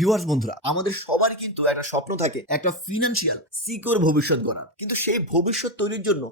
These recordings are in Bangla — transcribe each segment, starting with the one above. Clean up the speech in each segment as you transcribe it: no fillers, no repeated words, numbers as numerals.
ভিউয়ার্স বন্ধুরা, আমাদের সবারই কিন্তু একটা স্বপ্ন থাকে একটা ফিনান্সিয়াল সিকিউর ভবিষ্যৎ গড়ার। কিন্তু সেই ভবিষ্যৎ তৈরির জন্য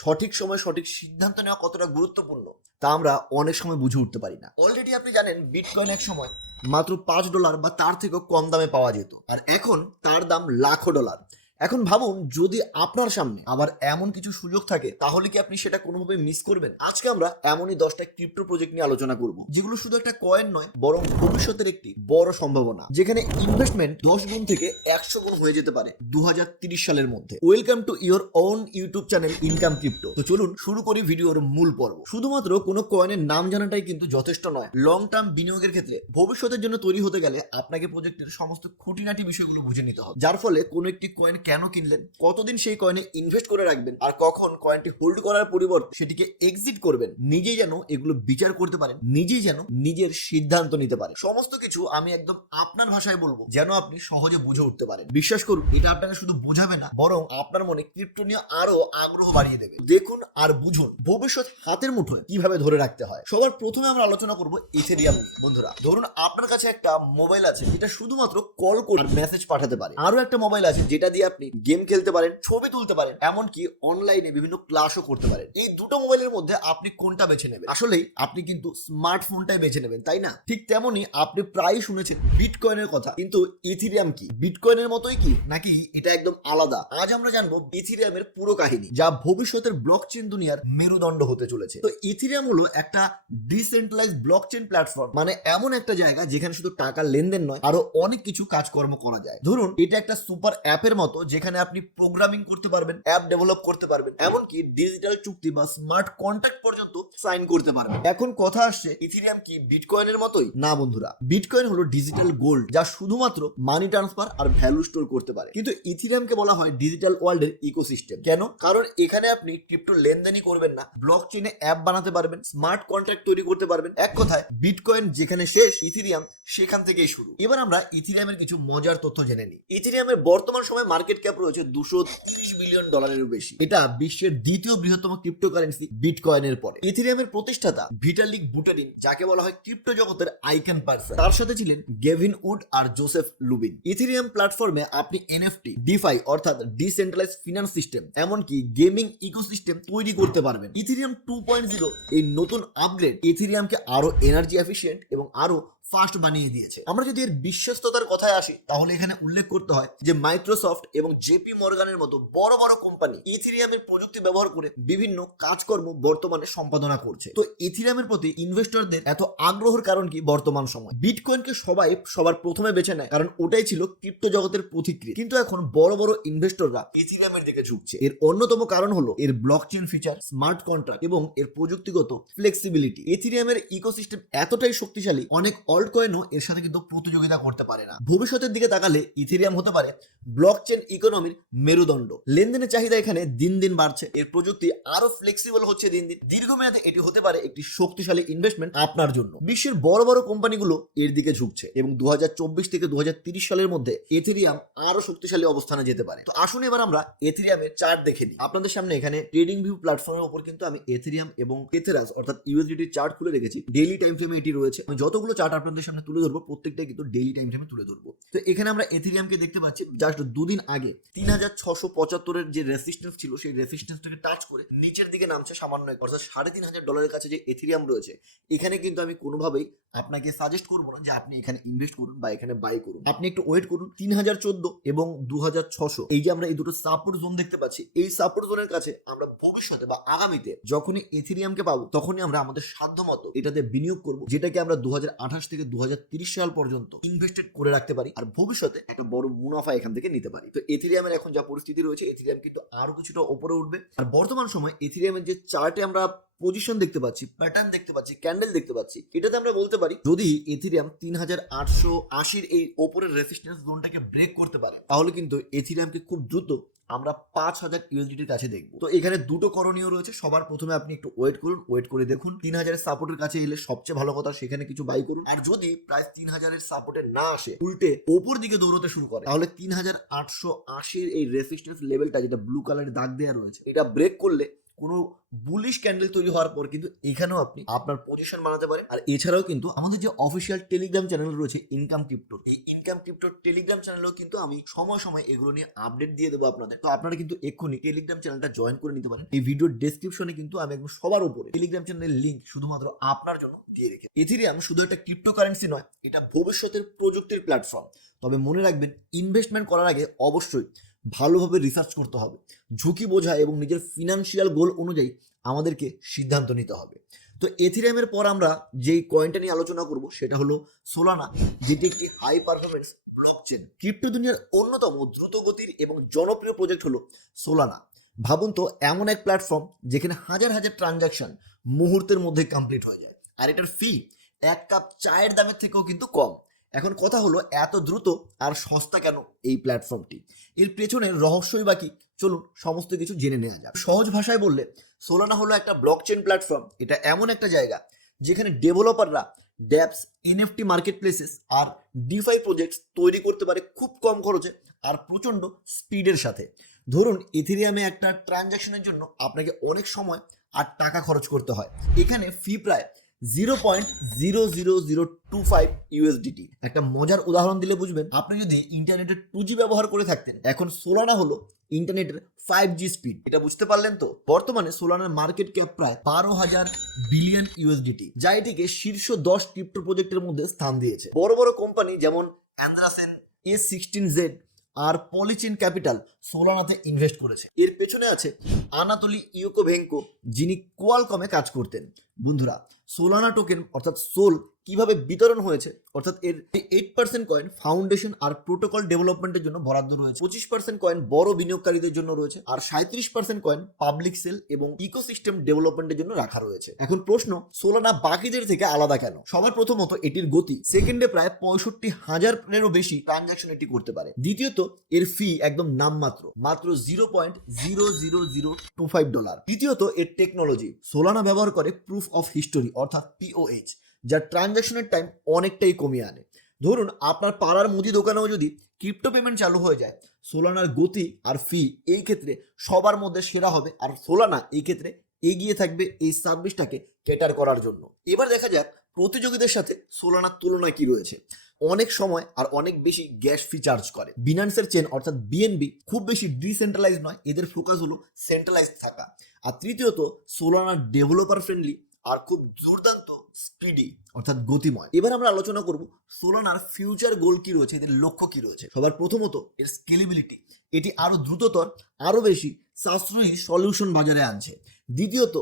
সঠিক সময় সঠিক সিদ্ধান্ত নেওয়া কতটা গুরুত্বপূর্ণ তা আমরা অনেক সময় বুঝে উঠতে পারি না। অলরেডি আপনি জানেন বিটকয়েন এক সময় মাত্র $5 বা তার থেকেও কম দামে পাওয়া যেত, আর এখন তার দাম লাখো ডলার। এখন ভাবুন, যদি আপনার সামনে আবার এমন কিছু সুযোগ থাকে তাহলে কি আপনি সেটা কোনোভাবে মিস করবেন? আজকে আমরা এমনই 10টা ক্রিপ্টো প্রজেক্ট নিয়ে আলোচনা করব, যেগুলো শুধু একটা কয়েন নয় বরং ভবিষ্যতের একটি বড় সম্ভাবনা, যেখানে ইনভেস্টমেন্ট 10 গুণ থেকে 100 গুণ হয়ে যেতে পারে 2030 সালের মধ্যে। Welcome to your own YouTube channel income crypto. তো চলুন শুরু করি ভিডিওর মূল পর্ব। শুধুমাত্র কোনো কয়েনের নাম জানাটাই কিন্তু যথেষ্ট নয়। লং টার্ম বিনিয়োগের ক্ষেত্রে ভবিষ্যতের জন্য তৈরি হতে গেলে আপনাকে প্রজেক্টের সমস্ত খুঁটিনাটি বিষয়গুলো বুঝে নিতে হবে, যার ফলে কোনো একটি কয়েন কেন কিনলেন, কতদিন সেই কয়েনে ইনভেস্ট করে রাখবেন, আর কখন কয়েনটি হোল্ড করার পরিবর্তে সেটিকে এক্সিট করবেন, নিজেই যেন এগুলো বিচার করতে পারেন, নিজেই যেন নিজের সিদ্ধান্ত নিতে পারেন। সমস্ত কিছু আমি একদম আপনার ভাষায় বলবো, যেন আপনি সহজে বুঝে উঠতে পারেন। বিশ্বাস করুন, এটা আপনাকে শুধু বোঝাবে না, বরং আপনার মনে ক্রিপ্টো নিয়ে আরো আগ্রহ বাড়িয়ে দেবে। দেখুন আর বুঝুন ভবিষ্যৎ হাতের মুঠোয় কিভাবে ধরে রাখতে হয়। সবার প্রথমে আমরা আলোচনা করব ইথেরিয়াম। বন্ধুরা, ধরুন আপনার কাছে একটা মোবাইল আছে, এটা শুধুমাত্র কল করে মেসেজ পাঠাতে পারে। আরো একটা মোবাইল আছে যেটা দিয়ে আপনি গেম খেলতে পারেন, ছবি তুলতে পারেন, এমনকি অনলাইনে বিভিন্ন ক্লাসও করতে পারেন। এই দুটো মোবাইলের মধ্যে আপনি কোনটা বেছে নেবেন? আসলেই আপনি কিন্তু স্মার্টফোনটাই বেছে নেবেন, তাই না? ঠিক তেমনি আপনি প্রায় শুনেছেন বিটকয়েনের কথা, কিন্তু ইথেরিয়াম কি বিটকয়েনের মতোই কি, নাকি এটা একদম আলাদা? আজ আমরা জানবো ইথেরিয়ামের পুরো কাহিনী, যা ভবিষ্যতের ব্লকচেন দুনিয়ার মেরুদণ্ড হতে চলেছে। তো ইথেরিয়াম হলো একটা ডিসেন্ট্রালাইজ ব্লকচেন প্ল্যাটফর্ম, মানে এমন একটা জায়গা যেখানে শুধু টাকা লেনদেন নয়, আরো অনেক কিছু কাজকর্ম করা যায়। ধরুন এটা একটা সুপার অ্যাপের মতো, যেখানে আপনি প্রোগ্রামিং করতে পারবেন, অ্যাপ ডেভেলপ করতে পারবেন, এমনকি ডিজিটাল চুক্তি বা স্মার্ট কন্ট্রাক্ট পর্যন্ত সাইন করতে পারবেন। এখন কথা আসছে, ইথেরিয়াম কি বিটকয়েনের মতোই? না বন্ধুরা, বিটকয়েন হলো ডিজিটাল গোল্ড, যা শুধুমাত্র মানি ট্রান্সফার আর ভ্যালু স্টোর করতে পারে। কিন্তু ইথেরিয়ামকে বলা হয় ডিজিটাল ওয়ার্ল্ডের ইকোসিস্টেম। কেন? কারণ এখানে আপনি ক্রিপ্টো লেনদেনই করবেন না, ব্লকচেনে অ্যাপ বানাতে পারবেন, স্মার্ট কন্ট্রাক্ট তৈরি করতে পারবেন। এক কথায় বিটকয়েন যেখানে শেষ, ইথেরিয়াম সেখান থেকেই শুরু। এবার আমরা ইথেরিয়ামের কিছু মজার তথ্য জেনে নিই। ইথেরিয়ামের বর্তমান সময় মার্কেট ক্যাপ রয়েছে $230 বিলিয়ন বেশি। এটা বিশ্বের দ্বিতীয় বৃহত্তম ক্রিপ্টোকারেন্সি বিটকয়েনের পরে। ইথেরিয়ামের প্রতিষ্ঠাতা ভিটালিক বুটেরিন, যাকে বলা হয় ক্রিপ্টো জগতের আইকন পারসন, তার সাথে ছিলেন গেভিন উড আর জোসেফ লুবিন। ইথেরিয়াম প্ল্যাটফর্মে আপনি এনএফটি, ডিফাই অর্থাৎ ডিসেন্ট্রালাইজ ফিনান্স সিস্টেম, এমনকি গেমিং ইকোসিস্টেম তৈরি করতে পারবেন। ইথেরিয়াম 2.0 এই নতুন আপগ্রেড ইথেরিয়ামকে আরো এনার্জি এফিশিয়েন্ট এবং আরো ফাস্ট বানিয়ে দিয়েছে। আমরা যদি এর বিশ্বস্ততার কথায় আসি, তাহলে এখানে উল্লেখ করতে হয় যে মাইক্রোসফট এবং জেপি মর্গানের মতো বড় বড় কোম্পানি ইথেরিয়ামের প্রযুক্তি ব্যবহার করে বিভিন্ন কাজকর্ম বর্তমানে সম্পাদনা করছে। তো ইথেরিয়ামের প্রতি ইনভেস্টরদের এত আগ্রহের কারণ কি? বর্তমান সময় বিটকয়েনকে সবাই সবার প্রথমে বেছে নেয়, কারণ ওটাই ছিল ক্রিপ্টো জগতের পথিকৃৎ। কিন্তু এখন বড় বড় ইনভেস্টররা ইথেরিয়ামের দিকে ঝুঁকছে। এর অন্যতম কারণ হলো এর ব্লকচেন ফিচার, স্মার্ট কন্ট্রাক্ট এবং এর প্রযুক্তিগত ফ্লেক্সিবিলিটি। ইথেরিয়ামের ইকোসিস্টেম এতটাই শক্তিশালী, অনেক অল্ট কয়েনও এর সাথে কিন্তু প্রতিযোগিতা করতে পারে না। ভবিষ্যতের দিকে তাকালে ইথেরিয়াম হতে পারে ব্লকচেন ইকোনমির মেরুদণ্ড। লেনদেনের চাহিদা এখানে দিন দিন বাড়ছে, এর প্রযুক্তি আরো ফ্লেক্সিবল হচ্ছে দিন দিন। দীর্ঘমেয়াদে এটি হতে পারে একটি শক্তিশালী ইনভেস্টমেন্ট আপনার জন্য। বিশ্বের বড় বড় কোম্পানিগুলো এর দিকে ঝুঁকছে এবং 2024 থেকে 2030 সালের মধ্যে ইথেরিয়াম আরো শক্তিশালী অবস্থানে যেতে পারে। তো আসুন এবার আমরা ইথেরিয়ামের চার্ট দেখে নিই। আপনাদের সামনে এখানে ট্রেডিং ভিউ প্ল্যাটফর্মের উপর কিন্তু আমি ইথেরিয়াম এবং এথেরাস অর্থাৎ ইউএসডিটি চার্ট খুলে রেখেছি। ডেইলি টাইম ফ্রেমে এটি রয়েছে। আমি যতগুলো চার্ট আপনাদের সামনে তুলে ধরবো, প্রত্যেকটাই কিন্তু ডেইলি টাইম ফ্রেমে তুলে ধরবো। তো এখানে আমরা ইথেরিয়ামকে দেখতে পাচ্ছি জাস্ট দুদিন আগে 3675 এর যে রেসিস্ট্যান্স ছিল, সেই রেসিস্ট্যান্সটাকে টাচ করে নিচের দিকে নামছে সামান্য এক, অর্থাৎ $3500 কাছে যে ইথেরিয়াম রয়েছে। এখানে কিন্তু আমি কোনোভাবেই আপনাকে সাজেস্ট করবো না যে আপনি এখানে ইনভেস্ট করুন বা এখানে বাই করুন। আপনি একটু ওয়েট করুন। 3014 এবং 2600, এই যে আমরা এই দুটো সাপোর্ট জোন দেখতে পাচ্ছি, এই সাপোর্ট জোনের কাছে আমরা ভবিষ্যতে বা আগামীতে যখনই ইথেরিয়ামকে পাবো, তখনই আমরা আমাদের সাধ্য মতো এটাতে বিনিয়োগ করবো, যেটাকে আমরা 2028 থেকে 2030 সাল পর্যন্ত ইনভেস্টেড করে রাখতে পারি, আর ভবিষ্যতে একটা বড় মুনাফা এখান থেকে নিতে পারি। তো ইথেরিয়ামের এখন যা পরিস্থিতি রয়েছে, ইথেরিয়াম কিন্তু আরো কিছুটা উপরে উঠবে। আর বর্তমান সময় ইথেরিয়ামের যে চার্টে আমরা পজিশন দেখতে পাচ্ছি, প্যাটার্ন দেখতে পাচ্ছি, ক্যান্ডেল দেখতে পাচ্ছি, এটাতে আমরা বলতে পারি যদি ইথেরিয়াম 3880 এই ওপরের রেসিস্ট্যান্স জোনটাকে ব্রেক করতে পারে, তাহলে কিন্তু ইথেরিয়ামকে খুব দ্রুত আমরা 5000 ইউএসডিটির কাছে দেখবো। তো এখানে দুটো করণীয় রয়েছে। সবার প্রথমে আপনি একটু ওয়েট করুন, ওয়েট করে দেখুন 3000 সাপোর্টের কাছে এলে সবচেয়ে ভালো কথা, সেখানে কিছু বাই করুন। আর যদি প্রাইস 3000 সাপোর্টে না আসে, উল্টে ওপর দিকে দৌড়তে শুরু করে, তাহলে 3880 এই রেসিস্ট্যান্স লেভেলটা, যেটা ব্লু কালারের দাগ দেওয়া রয়েছে, এটা ব্রেক করলে কোনো বুলিশ ক্যান্ডেল তৈরি হওয়ার পর কিন্তু এখানেও আপনি আপনার পজিশন বানাতে পারেন। আর এছাড়াও কিন্তু আমাদের যে অফিসিয়াল টেলিগ্রাম চ্যানেল রয়েছে ইনকাম ক্রিপ্টো, এই ইনকাম ক্রিপ্টোর টেলিগ্রাম চ্যানেলেও কিন্তু আমি সময় সময় এগুলো নিয়ে আপডেট দিয়ে দেবো আপনাদের। তো আপনারা কিন্তু এক্ষুনি টেলিগ্রাম চ্যানেলটা জয়েন করে নিতে পারেন। এই ভিডিওর ডেসক্রিপশনে কিন্তু আমি একদম সবার উপরে টেলিগ্রাম চ্যানেলের লিঙ্ক শুধুমাত্র আপনার জন্য দিয়ে রেখে। এথেরিয়াম শুধু একটা ক্রিপ্টো কারেন্সি নয়, এটা ভবিষ্যতের প্রযুক্তির প্ল্যাটফর্ম। তবে মনে রাখবেন, ইনভেস্টমেন্ট করার আগে অবশ্যই ভালোভাবে রিসার্চ করতে হবে, ঝুঁকি বোঝা এবং নিজের ফিনান্সিয়াল গোল অনুযায়ী আমাদেরকে সিদ্ধান্ত নিতে হবে। তো এথেরিয়ামের পর আমরা যেই কয়েনটা নিয়ে আলোচনা করব সেটা হলো সোলানা, যেটি একটি হাই পারফরমেন্স ব্লকচেন। ক্রিপ্টো দুনিয়ার অন্যতম দ্রুতগতির এবং জনপ্রিয় প্রজেক্ট হলো সোলানা। ভাবুন তো, এমন এক প্ল্যাটফর্ম যেখানে হাজার হাজার ট্রানজাকশন মুহূর্তের মধ্যে কমপ্লিট হয়ে যায়, আর এটার ফি এক কাপ চায়ের দামের থেকেও কিন্তু কম। এখন কথা হলো, এত দ্রুত আর সস্তা কেন এই প্ল্যাটফর্মটি? এর পেছনের রহস্যই বাকি। চলুন সমস্ত কিছু জেনে নেওয়া যাক। সহজ ভাষায় বললে, সোলানা হলো একটা ব্লকচেন প্ল্যাটফর্ম। এটা এমন একটা জায়গা যেখানে ডেভেলপাররা ড্যাপস, এনএফটি মার্কেট প্লেসেস আর ডিফাই প্রজেক্টস তৈরি করতে পারে খুব কম খরচে আর প্রচণ্ড স্পিডের সাথে। ধরুন, এথেরিয়ামে একটা ট্রানজাকশনের জন্য আপনাকে অনেক সময় আর টাকা খরচ করতে হয়। এখানে ফি প্রায় 0.00025 ইউএসডিটি। একটা মজার উদাহরণ দিলে বুঝবেন, আপনি যদি ইন্টারনেটের 2G ব্যবহার করে থাকতেন, এখন সোলানা হলো ইন্টারনেটের 5G স্পিড। এটা বুঝতে পারলেন তো? বর্তমানে সোলানার মার্কেট ক্যাপ প্রায় 12,000 বিলিয়ন ইউএসডিটি, যা এটিকে শীর্ষ 10 ক্রিপ্টো প্রজেক্টের মধ্যে স্থান দিয়েছে। বড় বড় কোম্পানি যেমন অ্যান্ড্রাসেন, A16Z আর পলিচিন ক্যাপিটাল সোলানাতে ইনভেস্ট করেছে। এর পেছনে আছে আনাতোলি ইউকোভেঙ্কো, যিনি কোয়ালকমে কাজ করতেন। বন্ধুরা, সোলানা টোকেন অর্থাৎ সোল কিভাবে বিতরণ হয়েছে, অর্থাৎ এর 8% কয়েন ফাউন্ডেশন আর প্রোটোকল ডেভেলপমেন্টের জন্য বরাদ্দ রয়েছে, 25% কয়েন বড় বিনিয়োগকারীদের জন্য রয়েছে, আর 37% কয়েন পাবলিক সেল এবং ইকোসিস্টেম ডেভেলপমেন্টের জন্য রাখা রয়েছে। এখন প্রশ্ন, সোলানা বাকিদের থেকে আলাদা কেন? সবার প্রথমত, এটির গতি। সেকেন্ডে প্রায় 65,000-এরও বেশি ট্রানজাকশন এটি করতে পারে। দ্বিতীয়ত, এর ফি একদম নামমাত্র, মাত্র $0.00025। তৃতীয়ত, এর টেকনোলজি। সোলানা ব্যবহার করে প্রুফ অফ হিস্টোরি অর্থাৎ POH, যা ট্রানজাকশনের টাইম অনেকটাই কমিয়ে আনে। ধরুন, আপনার পাড়ার মুদি দোকানেও যদি ক্রিপ্টো পেমেন্ট চালু হয়ে যায়, সোলানার গতি আর ফি এই ক্ষেত্রে সবার মধ্যে সেরা হবে, আর সোলানা এই ক্ষেত্রে এগিয়ে থাকবে এই সার্ভিসটাকে ক্যাটার করার জন্য। এবার দেখা যাক প্রতিযোগীদের সাথে সোলানার তুলনায় কি রয়েছে। অনেক সময় আর অনেক বেশি গ্যাস ফি চার্জ করে। বিনান্সের চেন অর্থাৎ BNB খুব বেশি ডিসেন্ট্রালাইজ নয়, এদের ফোকাস হলো সেন্ট্রালাইজ থাকা। আর তৃতীয়ত, সোলানা ডেভেলপার ফ্রেন্ডলি আর খুব দুর্দান্ত স্পিডি অর্থাৎ গতিময়। এবার আমরা আলোচনা করব সোলানার ফিউচার গোল কি রয়েছে, এদের লক্ষ্য কি রয়েছে। সবার প্রথমত, এর স্কেলেবিলিটি। এটি আরো দ্রুততর, আরো বেশি সাশ্রয়ী সলিউশন বাজারে আনছে। দ্বিতীয়ত,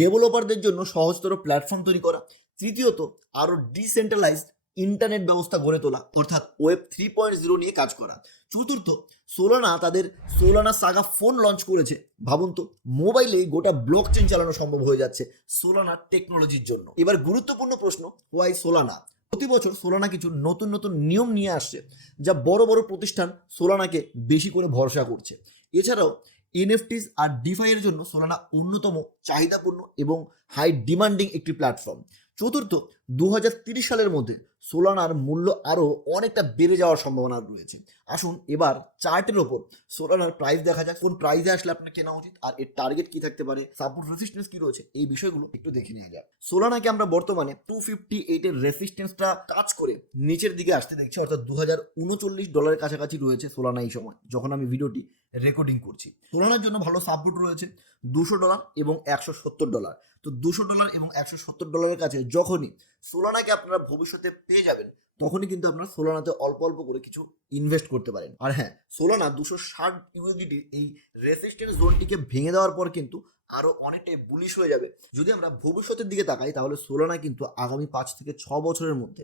ডেভেলপারদের জন্য সহজতর প্ল্যাটফর্ম তৈরি করা। তৃতীয়ত, আরো ডিসেন্ট্রালাইজড ইন্টারনেট ব্যবস্থা গড়ে তোলা অর্থাৎ ওয়েব 3.0 নিয়ে কাজ করা। চতুর্থ, সোলানা তাদের সোলানা সাগা ফোন লঞ্চ করেছে। ভাবুন তো, মোবাইলে গোটা ব্লকচেন চালানো সম্ভব হয়ে যাচ্ছে সোলানা টেকনোলজির জন্য। এবার গুরুত্বপূর্ণ প্রশ্ন, হোয়াই সোলানা? প্রতি বছর সোলানা কিছু নতুন নতুন নিয়ম নিয়ে আসছে, যা বড় বড় প্রতিষ্ঠান সোলানাকে বেশি করে ভরসা করছে। এছাড়াও এনএফটিস আর ডিফাই এর জন্য সোলানা অন্যতম চাহিদাপূর্ণ এবং হাই ডিমান্ডিং একটি প্ল্যাটফর্ম। চতুর্থ, 2030 সালের মধ্যে সোলানার মূল্য আরও অনেকটা বেড়ে যাওয়ার সম্ভাবনা রয়েছে। আসুন এবার চার্টের ওপর সোলানার প্রাইস দেখা যাক, কোন প্রাইসে আসলে আপনার কেনা উচিত আর এর টার্গেট কি থাকতে পারে, সাপোর্ট রেসিস্টেন্স কি রয়েছে, এই বিষয়গুলো একটু দেখে নেওয়া যাক। সোলানাকে আমরা বর্তমানে 258 এর রেসিস্টেন্সটা টাচ করে নিচের দিকে আসতে দেখছি, অর্থাৎ $2039 কাছাকাছি রয়েছে সোলানা এই সময় যখন আমি ভিডিওটি রেকর্ডিং করছি। সোলানার জন্য ভালো সাপোর্ট রয়েছে $200 এবং $170। তো $200 এবং $170 কাছে যখনই সোলানাকে আপনারা ভবিষ্যতে পেয়ে যাবেন, তখনই কিন্তু আপনারা সোলানাতে অল্প অল্প করে কিছু ইনভেস্ট করতে পারেন। আর হ্যাঁ, সোলানা 260 ইউএসডিটির এই রেজিস্ট্যান্স জোনটিকে ভেঙে দেওয়ার পর কিন্তু আরো অনেকটাই বুলিশ হয়ে যাবে। যদি আমরা ভবিষ্যতের দিকে তাকাই, তাহলে সোলানা কিন্তু আগামী 5 থেকে 6 বছরের মধ্যে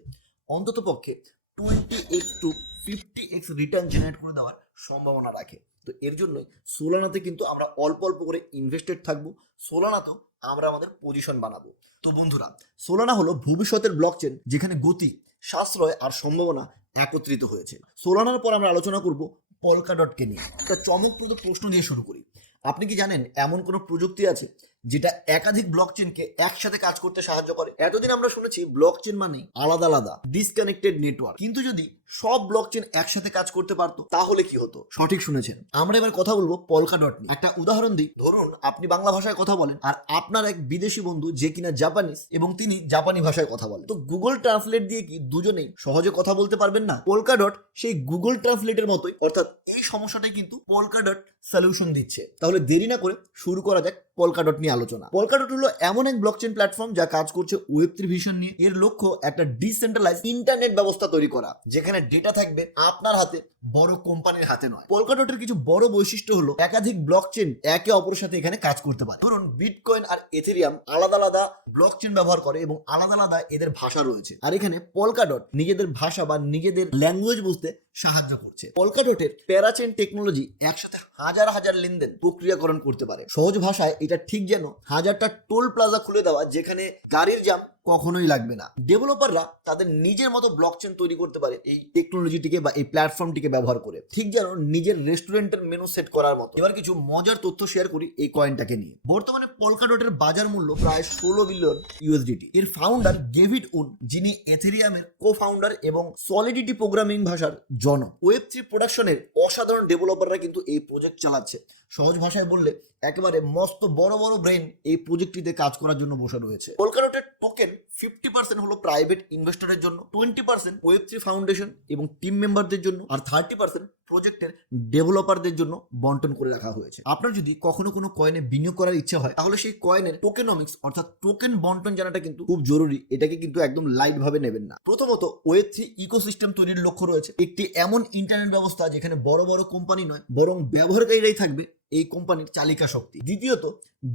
অন্তত পক্ষে 20x to 50x return generate করে দেওয়ার সম্ভাবনা রাখে। তো এর জন্যই সোলানাতে কিন্তু আমরা অল্প অল্প করে ইনভেস্টেড থাকবো, সোলানাতেও আমরা আমাদের পজিশন বানাবো। তো বন্ধুরা, সোলানা হলো ভবিষ্যতের ব্লকচেন যেখানে গতি, সাশ্রয় আর সম্ভাবনা একত্রিত হয়েছে। সোলানার পর আমরা আলোচনা করব পলকাডটকে নিয়ে। একটা চমকপ্রদ প্রশ্ন দিয়ে শুরু করি। আপনি কি জানেন এমন কোনো প্রযুক্তি আছে যেটা একাধিক ব্লকচেনকে একসাথে কাজ করতে সাহায্য করে। এতদিন আমরা শুনেছি ব্লকচেন মানে আলাদা আলাদা ডিসকানেক্টেড নেটওয়ার্ক, কিন্তু যদি সব ব্লকচেন একসাথে কাজ করতে পারতো তাহলে কি হতো? সঠিক শুনেছেন। আমরা এবার কথা বলবো পলকাডট নিয়ে। একটা উদাহরণ দিই, ধরুন আপনি বাংলা ভাষায় কথা বলেন আর আপনার এক বিদেশি বন্ধু যে কিনা জাপানিজ এবং তিনি জাপানি ভাষায় কথা বলেন, তো গুগল ট্রান্সলেট দিয়ে কি দুজনেই সহজে কথা বলতে পারবেন না? পলকাডট সেই গুগল ট্রান্সলেটের মতোই, অর্থাৎ এই সমস্যাটাই কিন্তু পলকাডট সলিউশন দিচ্ছে। তাহলে দেরি না করে শুরু করা যাক পলকাডট নিয়ে আলোচনা। পলকাডট হলো এমন এক ব্লকচেন প্ল্যাটফর্ম যা কাজ করছে ওয়েব3 ভিশন নিয়ে। এর লক্ষ্য একটা ডিসেন্ট্রালাইজ ইন্টারনেট ব্যবস্থা তৈরি করা, যেখানে ডেটা থাকবে আপনার হাতে, বড় কোম্পানির হাতে নয়। পলকাডটের কিছু বড় বৈশিষ্ট্য হলো একাধিক ব্লকচেন একে অপরের সাথে এখানে কাজ করতে পারে। ধরুন বিটকয়েন আর এথেরিয়াম আলাদা আলাদা ব্লকচেন ব্যবহার করে এবং আলাদা আলাদা এদের ভাষা রয়েছে, আর এখানে পলকাডট নিজেদের ভাষা বা নিজেদের ল্যাঙ্গুয়েজ বুঝতে সাহায্য করছে। পলকাডটের প্যারাচেন টেকনোলজি একসাথে হাজার হাজার লেনদেন প্রক্রিয়াকরণ করতে পারে। সহজ ভাষায় এটা ঠিক যেন হাজারটা টোল প্লাজা খুলে দেওয়া, যেখানে গাড়ির জাম কখনোই লাগবে না। ডেভেলপাররা তাদের নিজের মতো ব্লকচেন তৈরি করতে পারে এই টেকনোলজিটিকে বা এই প্ল্যাটফর্মটিকে ব্যবহার করে, ঠিক যেন নিজের রেস্টুরেন্টের মেনু সেট করার মতো। এবার কিছু মজার তথ্য শেয়ার করি এই কয়েনটাকে নিয়ে। বর্তমানে পলকাডটের বাজার মূল্য প্রায় 16 বিলিয়ন ইউএসডিটি। এর ফাউন্ডার ডেভিড উন, যিনি এথেরিয়ামের কো ফাউন্ডার এবং সলিডিটি প্রোগ্রামিং ভাষার জনক। ওয়েব3 প্রোডাকশনের অসাধারণ ডেভেলপাররা কিন্তু এই প্রজেক্ট চালাচ্ছে। সহজ ভাষায় বললে একেবারে মস্ত বড় বড় ব্রেন এই প্রজেক্টটিতে কাজ করার জন্য বসে রয়েছে। পলকাডটের টোকেন 50% হলো প্রাইভেট ইনভেস্টরের জন্য, 20% ওয়েব3 ফাউন্ডেশন এবং টিম মেম্বারদের জন্য, আর 30% প্রজেক্টের ডেভেলপারদের জন্য বন্টন করে রাখা হয়েছে। আপনার যদি কখনো কোনো কয়েনে বিনিয়োগ করার ইচ্ছা হয়, তাহলে সেই কয়েনের টোকেনমিক্স অর্থাৎ টোকেন বন্টন জানাটা কিন্তু খুব জরুরি। এটাকে কিন্তু একদম লাইট ভাবে নেবেন না। প্রথমত ওয়েব3 ইকোসিস্টেম তৈরির লক্ষ্য রয়েছে একটি এমন ইন্টারনেট ব্যবস্থা যেখানে বড় বড় কোম্পানি নয়, বরং ব্যবহারকারীরাই থাকবে এই কোম্পানির চালিকা শক্তি। দ্বিতীয়ত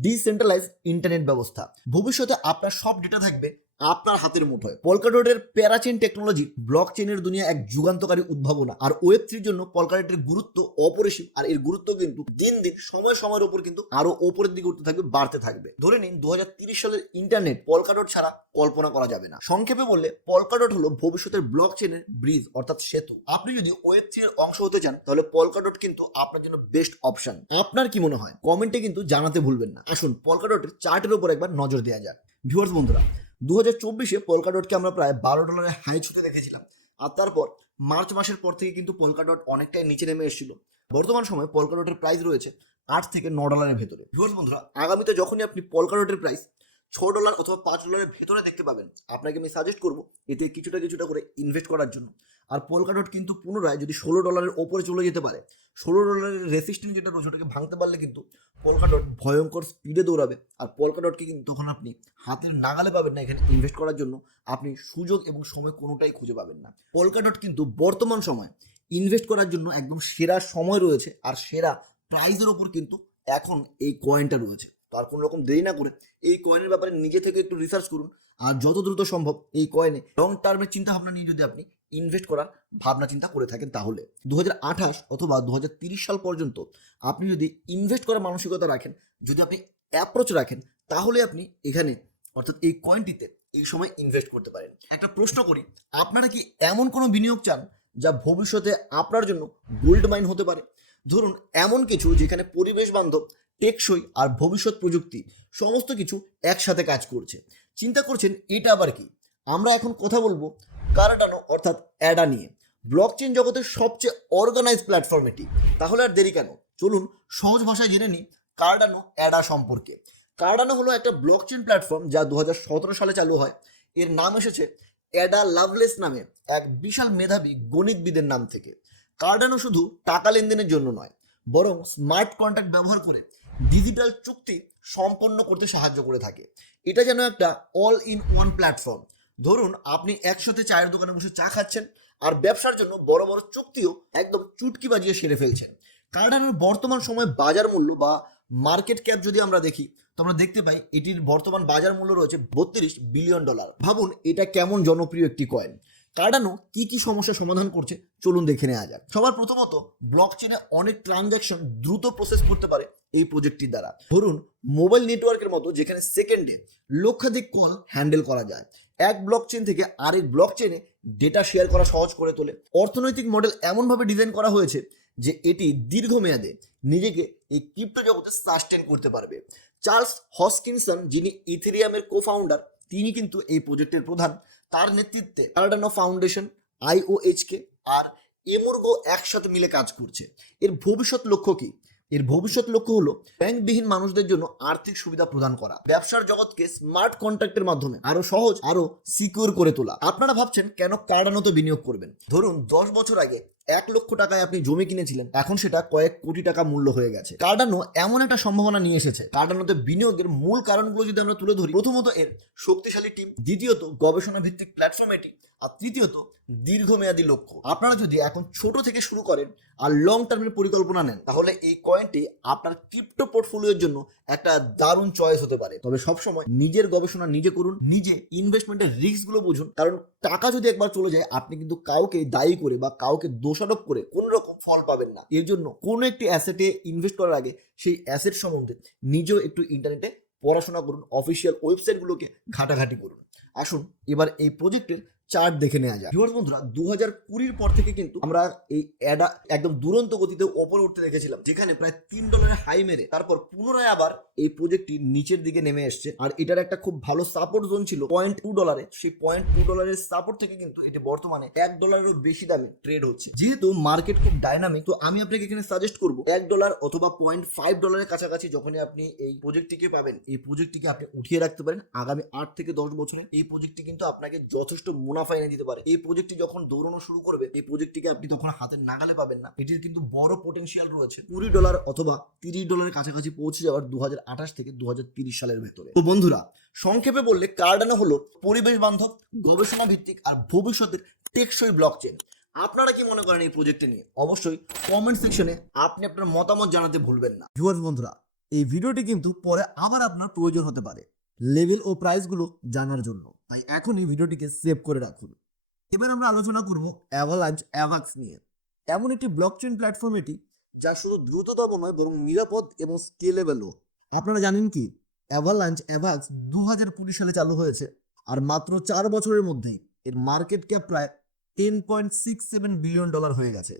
ডিসেন্ট্রালাইজ ইন্টারনেট ব্যবস্থা। ভবিষ্যতে আপনার সব ডেটা থাকবে আপনার হাতের মুঠোয়। পলকাডটের প্যারাচেন টেকনোলজি ব্লকচেনের দুনিয়া এক যুগান্তকারী উদ্ভাবনা, আর ওয়েব3 জন্য পলকাডটের গুরুত্ব অপরিসীম। আর এর গুরুত্ব কিন্তু দিন দিন সময় সময়ের উপর কিন্তু আরো উপরের দিকে উঠতে থাকবে, বাড়তে থাকবে। ধরে নিন 2030 সালের ইন্টারনেট পলকাডট ছাড়া কল্পনা করা যাবে না। সংক্ষেপে বললে পলকাডট হলো ভবিষ্যতের ব্লকচেনের ব্রিজ অর্থাৎ সেতু। আপনি যদি ওয়েব3 এর অংশ হতে চান, তাহলে পলকাডট কিন্তু আপনার জন্য বেস্ট অপশন। আপনার কি মনে হয় কমেন্টে কিন্তু জানাতে ভুলবেন না। আসুন পলকাডটের চার্টের উপর একবার নজর দেওয়া যাক। ভিউয়ার্স বন্ধুরা, 2024-এ পলকাডটকে আমরা প্রায় $12 হাই ছুটে দেখেছিলাম, আর তারপর মার্চ মাসের পর থেকে কিন্তু পলকাডট অনেকটাই নিচে নেমে এসেছিল। বর্তমান সময়ে পলকাডটের প্রাইস রয়েছে $8 থেকে $9 ভেতরে। ভিউয়ার্স বন্ধুরা, আগামীতে যখনই আপনি পলকাডটের প্রাইস $6 অথবা $5 ভেতরে দেখতে পাবেন, আপনাকে আমি সাজেস্ট করবো এতে কিছুটা করে ইনভেস্ট করার জন্য। আর পলকাডট কিন্তু পুনরায় যদি $16 ওপরে চলে যেতে পারে, $16 রেসিস্ট্যান্স যেটা রয়েছে ওটাকে ভাঙতে পারলে কিন্তু পলকাডট ভয়ঙ্কর স্পিডে দৌড়াবে। আর পলকাডটকে কিন্তু তখন আপনি হাতের নাগালে পাবেন না। এখানে ইনভেস্ট করার জন্য আপনি সুযোগ এবং সময় কোনোটাই খুঁজে পাবেন না। পলকাডট কিন্তু বর্তমান সময় ইনভেস্ট করার জন্য একদম সেরা সময় রয়েছে, আর সেরা প্রাইজের ওপর কিন্তু এখন এই কয়েনটা রয়েছে। তো আর কোনো রকম দেরি না করে এই কয়েনের ব্যাপারে নিজে থেকে একটু রিসার্চ করুন, আর যত দ্রুত সম্ভব এই কয়েনে লং টার্মের চিন্তা ভাবনা নিয়ে যদি আপনি ইনভেস্ট করার ভাবনা চিন্তা করে থাকেন, তাহলে 2028 অথবা 2030 সাল পর্যন্ত আপনি যদি ইনভেস্ট করার মানসিকতা রাখেন, যদি আপনি অ্যাপ্রোচ রাখেন, তাহলে আপনি এখানে অর্থাৎ এই কয়েনটিতে এই সময় ইনভেস্ট করতে পারেন। একটা প্রশ্ন করি, আপনারা কি এমন কোনো বিনিয়োগ চান যা ভবিষ্যতে আপনার জন্য গোল্ড মাইন হতে পারে? ধরুন এমন কিছু যেখানে পরিবেশ বান্ধব, টেকসই আর ভবিষ্যৎ প্রযুক্তি সমস্ত কিছু একসাথে কাজ করছে। চিন্তা করছেন এটা আবার কি? আমরা এখন কথা বলবো কার্ডানো অর্থাৎ অ্যাডা নিয়ে। ব্লকচেন জগতের সবচেয়ে অর্গানাইজ প্ল্যাটফর্ম এটি। তাহলে আর দেরি কেন, চলুন সহজ ভাষায় জেনে নিই কার্ডানো অ্যাডা সম্পর্কে। কার্ডানো হলো একটা ব্লকচেন প্ল্যাটফর্ম যা 2017 সালে চালু হয়। এর নাম এসেছে অ্যাডা লাভলেস নামে এক বিশাল মেধাবী গণিতবিদের নাম থেকে। কার্ডানো শুধু টাকা লেনদেনের জন্য নয়, বরং স্মার্ট কন্ট্রাক্ট ব্যবহার করে ডিজিটাল চুক্তি সম্পন্ন করতে সাহায্য করে থাকে। এটা যেন একটা অল ইন ওয়ান প্ল্যাটফর্ম। ধরুন আপনি একসাথে চায়ের দোকানে বসে চা খাচ্ছেন, আর ব্যবসার জন্য বড় বড় চুক্তিও একদম চুটকি বাজিয়ে সেরে ফেলছেন। কার্ডানোর বর্তমান সময় বাজার মূল্য বা মার্কেট ক্যাপ যদি আমরা দেখি, তো আমরা দেখতে পাই এটির বর্তমান বাজার মূল্য রয়েছে $32 বিলিয়ন। ভাবুন এটা কেমন জনপ্রিয় একটি কয়েন। কার্ডানো কি কি সমস্যার সমাধান করছে চলুন দেখে নেওয়া যাক। সবার প্রথমত, ব্লকচেনে অনেক ট্রানজ্যাকশন দ্রুত প্রসেস করতে পারে এই প্রজেক্টটির দ্বারা। ধরুন মোবাইল নেটওয়ার্কের মতো, যেখানে সেকেন্ডে লক্ষাধিক কল হ্যান্ডেল করা যায়। এক ব্লকচেন থেকে আরেক ব্লকচেনে ডেটা শেয়ার করা সহজ করে তোলে। অর্থনৈতিক মডেল এমনভাবে ডিজাইন করা হয়েছে যে এটি দীর্ঘমেয়াদে নিজেকে এই ক্রিপ্টো জগতে সাস্টেন করতে পারবে। চার্লস হস্কিনসন, যিনি ইথেরিয়ামের কো-ফাউন্ডার, তিনি কিন্তু এই প্রজেক্টের প্রধান। তার নেতৃত্বে কার্ডানো ফাউন্ডেশন, IOHK আর এমোর্গো একসাথে মিলে কাজ করছে। এর ভবিষ্যৎ লক্ষ্য কি? এর ভবিষ্যৎ লক্ষ্য হলো ব্যাংকবিহীন মানুষদের জন্য আর্থিক সুবিধা প্রদান করা, ব্যবসার জগৎকে স্মার্ট কন্ট্রাক্টের মাধ্যমে আরো সহজ, আরো সিকিউর করে তোলা। আপনারা ভাবছেন কেন কার্ডানোতে বিনিয়োগ করবেন? ধরুন 10 বছর আগে 1 লক্ষ টাকায় আপনি জমি কিনেছিলেন, এখন সেটা কয়েক কোটি টাকা মূল্য হয়ে গেছে। কার্ডানো এমন একটা সম্ভাবনা নিয়ে এসেছে। কার্ডানোতে বিনিয়োগের মূল কারণগুলো যদি আমরা তুলে ধরি, প্রথমত এর শক্তিশালী টিম, দ্বিতীয়ত গবেষণা ভিত্তিক প্ল্যাটফর্ম এটি, আর তৃতীয়ত দীর্ঘমেয়াদী লক্ষ্য। আপনারা যদি এখন ছোট থেকে শুরু করেন আর লং টার্মের পরিকল্পনা নেন, তাহলে এই কয়েনটি আপনার ক্রিপ্টো পোর্টফোলিওর জন্য একটা দারুণ চয়েস হতে পারে। তবে সবসময় নিজের গবেষণা নিজে করুন, নিজে ইনভেস্টমেন্টের রিস্ক গুলো বুঝুন, কারণ টাকা যদি একবার চলে যায়, আপনি কিন্তু কাউকে দায়ী করে বা কাউকে দোষারোপ করে কোন রকম ফল পাবেন না। এর জন্য কোনো একটি অ্যাসেটে ইনভেস্ট করার আগে সেই অ্যাসেট সম্বন্ধে নিজেও একটু ইন্টারনেটে পড়াশোনা করুন, অফিসিয়াল ওয়েবসাইটগুলোকে ঘাটাঘাটি করুন। আসুন এবার এই প্রজেক্টের চার্ট দেখে নেওয়া যায়। ভিউয়ার্স বন্ধুরা, 2020 পর থেকে কিন্তু আমরা এই অ্যাডা একদম দুরন্ত গতিতে ওপরে উঠতে দেখেছিলাম, যেখানে প্রায় $3 হাই মেরে তারপর পুনরায় আবার এই প্রজেক্টটি নিচের দিকে নেমে এসছে। আর এটার একটা খুব ভালো সাপোর্ট জোন ছিল $0.2। সেই $0.2 সাপোর্ট থেকে কিন্তু এটা বর্তমানে $1 বেশি দামে ট্রেড হচ্ছে। যেহেতু মার্কেট খুব ডাইনামিক, তো আমি আপনাকে এখানে সাজেস্ট করবো $1 অথবা $0.5 কাছাকাছি যখনই আপনি এই প্রজেক্টটিকে পাবেন, এই প্রজেক্টটিকে আপনি উঠিয়ে রাখতে পারেন। আগামী 8 থেকে 10 বছরে এই প্রজেক্টটি কিন্তু আপনাকে যথেষ্ট মুনাফা এনে দিতে পারে। এই প্রজেক্টটি যখন দৌড়ানো শুরু করবে, এই প্রজেক্টটিকে আপনি তখন হাতের নাগালে পাবেন না। এটির কিন্তু বড় পটেনশিয়াল রয়েছে, $20 অথবা $30 কাছাকাছি পৌঁছে যাওয়ার 2028 থেকে 2030 সালের ভেতরে। তো বন্ধুরা, সংক্ষেপে বললে কার্ডানো হলো পরিবেশ বান্ধব, গবেষণা ভিত্তিক আর ভবিষ্যতের টেকসই ব্লকচেন। আপনারা কি মনে করেন এই প্রজেক্টে নিয়ে? অবশ্যই কমেন্ট সেকশনে আপনি আপনার মতামত জানাতে ভুলবেন না। ভিউয়ার্স বন্ধুরা, এই ভিডিওটি কিন্তু পরে আবার আপনার প্রয়োজন হতে পারে লেভেল ও প্রাইসগুলো জানার জন্য, তাই এখনই ভিডিওটিকে সেভ করে রাখুন। এবার আমরা আলোচনা করব অ্যাভালাঞ্চ অ্যাভাক্স নিয়ে। এমন একটি ব্লকচেন প্ল্যাটফর্ম এটি, যা শুধু দ্রুততম নয় বরং নিরাপদ এবং স্কেলেবলও। আপনারা জানেন কি, অ্যাভালাঞ্চ অ্যাভাক্স 2020 সালে চালু হয়েছে, আর মাত্র 4 বছরের মধ্যেই এর মার্কেট ক্যাপ প্রায় $10.67 বিলিয়ন হয়ে গেছে।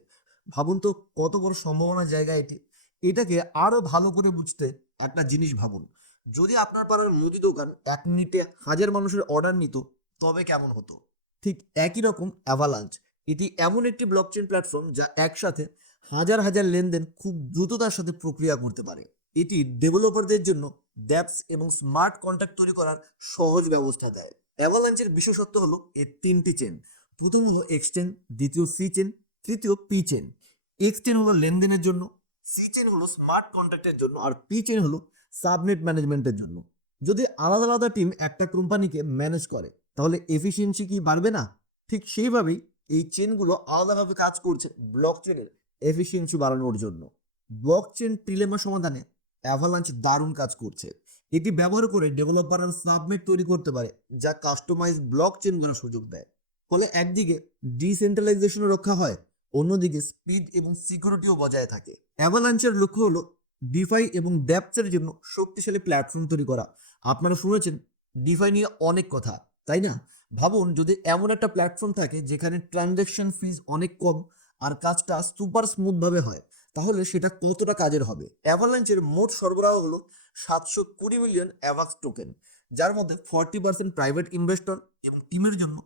ভাবুন তো কত বড় সম্ভাবনার জায়গা এটি। এটাকে আরো ভালো করে বুঝতে একটা জিনিস ভাবুন, যদি আপনার পাড়ার মুদি দোকান 1 মিনিটে 1000 মানুষের অর্ডার নিত, তবে কেমন হতো? ঠিক একই রকম অ্যাভালাঞ্চ, এটি এমন একটি ব্লকচেন প্ল্যাটফর্ম যা একসাথে হাজার হাজার লেনদেন খুব দ্রুততার সাথে প্রক্রিয়া করতে পারে। এটি ডেভেলপারদের জন্য ড্যাপস এবং স্মার্ট কন্ট্রাক্ট তৈরি করার সহজ ব্যবস্থা দেয়। অ্যাভালাঞ্চের বিশেষত্ব হলো এর 3টি চেন। প্রথম হলো এক্সচেন, দ্বিতীয় সি চেন, তৃতীয় পি চেন। এক্সচেন হলো লেনদেনের জন্য, সি চেন হলো স্মার্ট কন্ট্রাক্টের জন্য, আর পি চেন হলো সাবনেট ম্যানেজমেন্টের জন্য। যদি আলাদা আলাদা টিম একটা কোম্পানিকে ম্যানেজ করে, তাহলে এফিসিয়েন্সি কি বাড়বে না? ঠিক সেইভাবেই এই চেনগুলো আলাদাভাবে কাজ করছে ব্লকচেনের এফিসিয়েন্সি বাড়ানোর জন্য। ব্লকচেন ট্রিলেমা সমাধানে অ্যাভালাঞ্চ দারুণ কাজ করছে। এটি ব্যবহার করে ডেভেলপাররা সাবনেট তৈরি করতে পারে, যা কাস্টমাইজ ব্লকচেন করার সুযোগ দেয়। ফলে একদিকে ডিসেন্ট্রালাইজেশনও রক্ষা হয়, অন্যদিকে স্পিড এবং সিকিউরিটিও বজায় থাকে। অ্যাভালাঞ্চের লক্ষ্য হলো ডিফাই এবং ড্যাপসের জন্য শক্তিশালী প্ল্যাটফর্ম তৈরি করা। আপনারা শুনেছেন ডিফাই নিয়ে অনেক কথা, তাই না? ভাবুন যদি এমন একটা প্ল্যাটফর্ম থাকে যেখানে ট্রানজ্যাকশন ফিজ অনেক কম আর কাজটা সুপার স্মুথ ভাবে হয়, তাহলে সেটা কতটা কাজের হবে। অ্যাভালাঞ্চের মোট সরবরাহ হলো 720 মিলিয়ন অ্যাভাক্স টোকেন, যার মধ্যে 40% প্রাইভেট ইনভেস্টর এবং টিমের জন্য,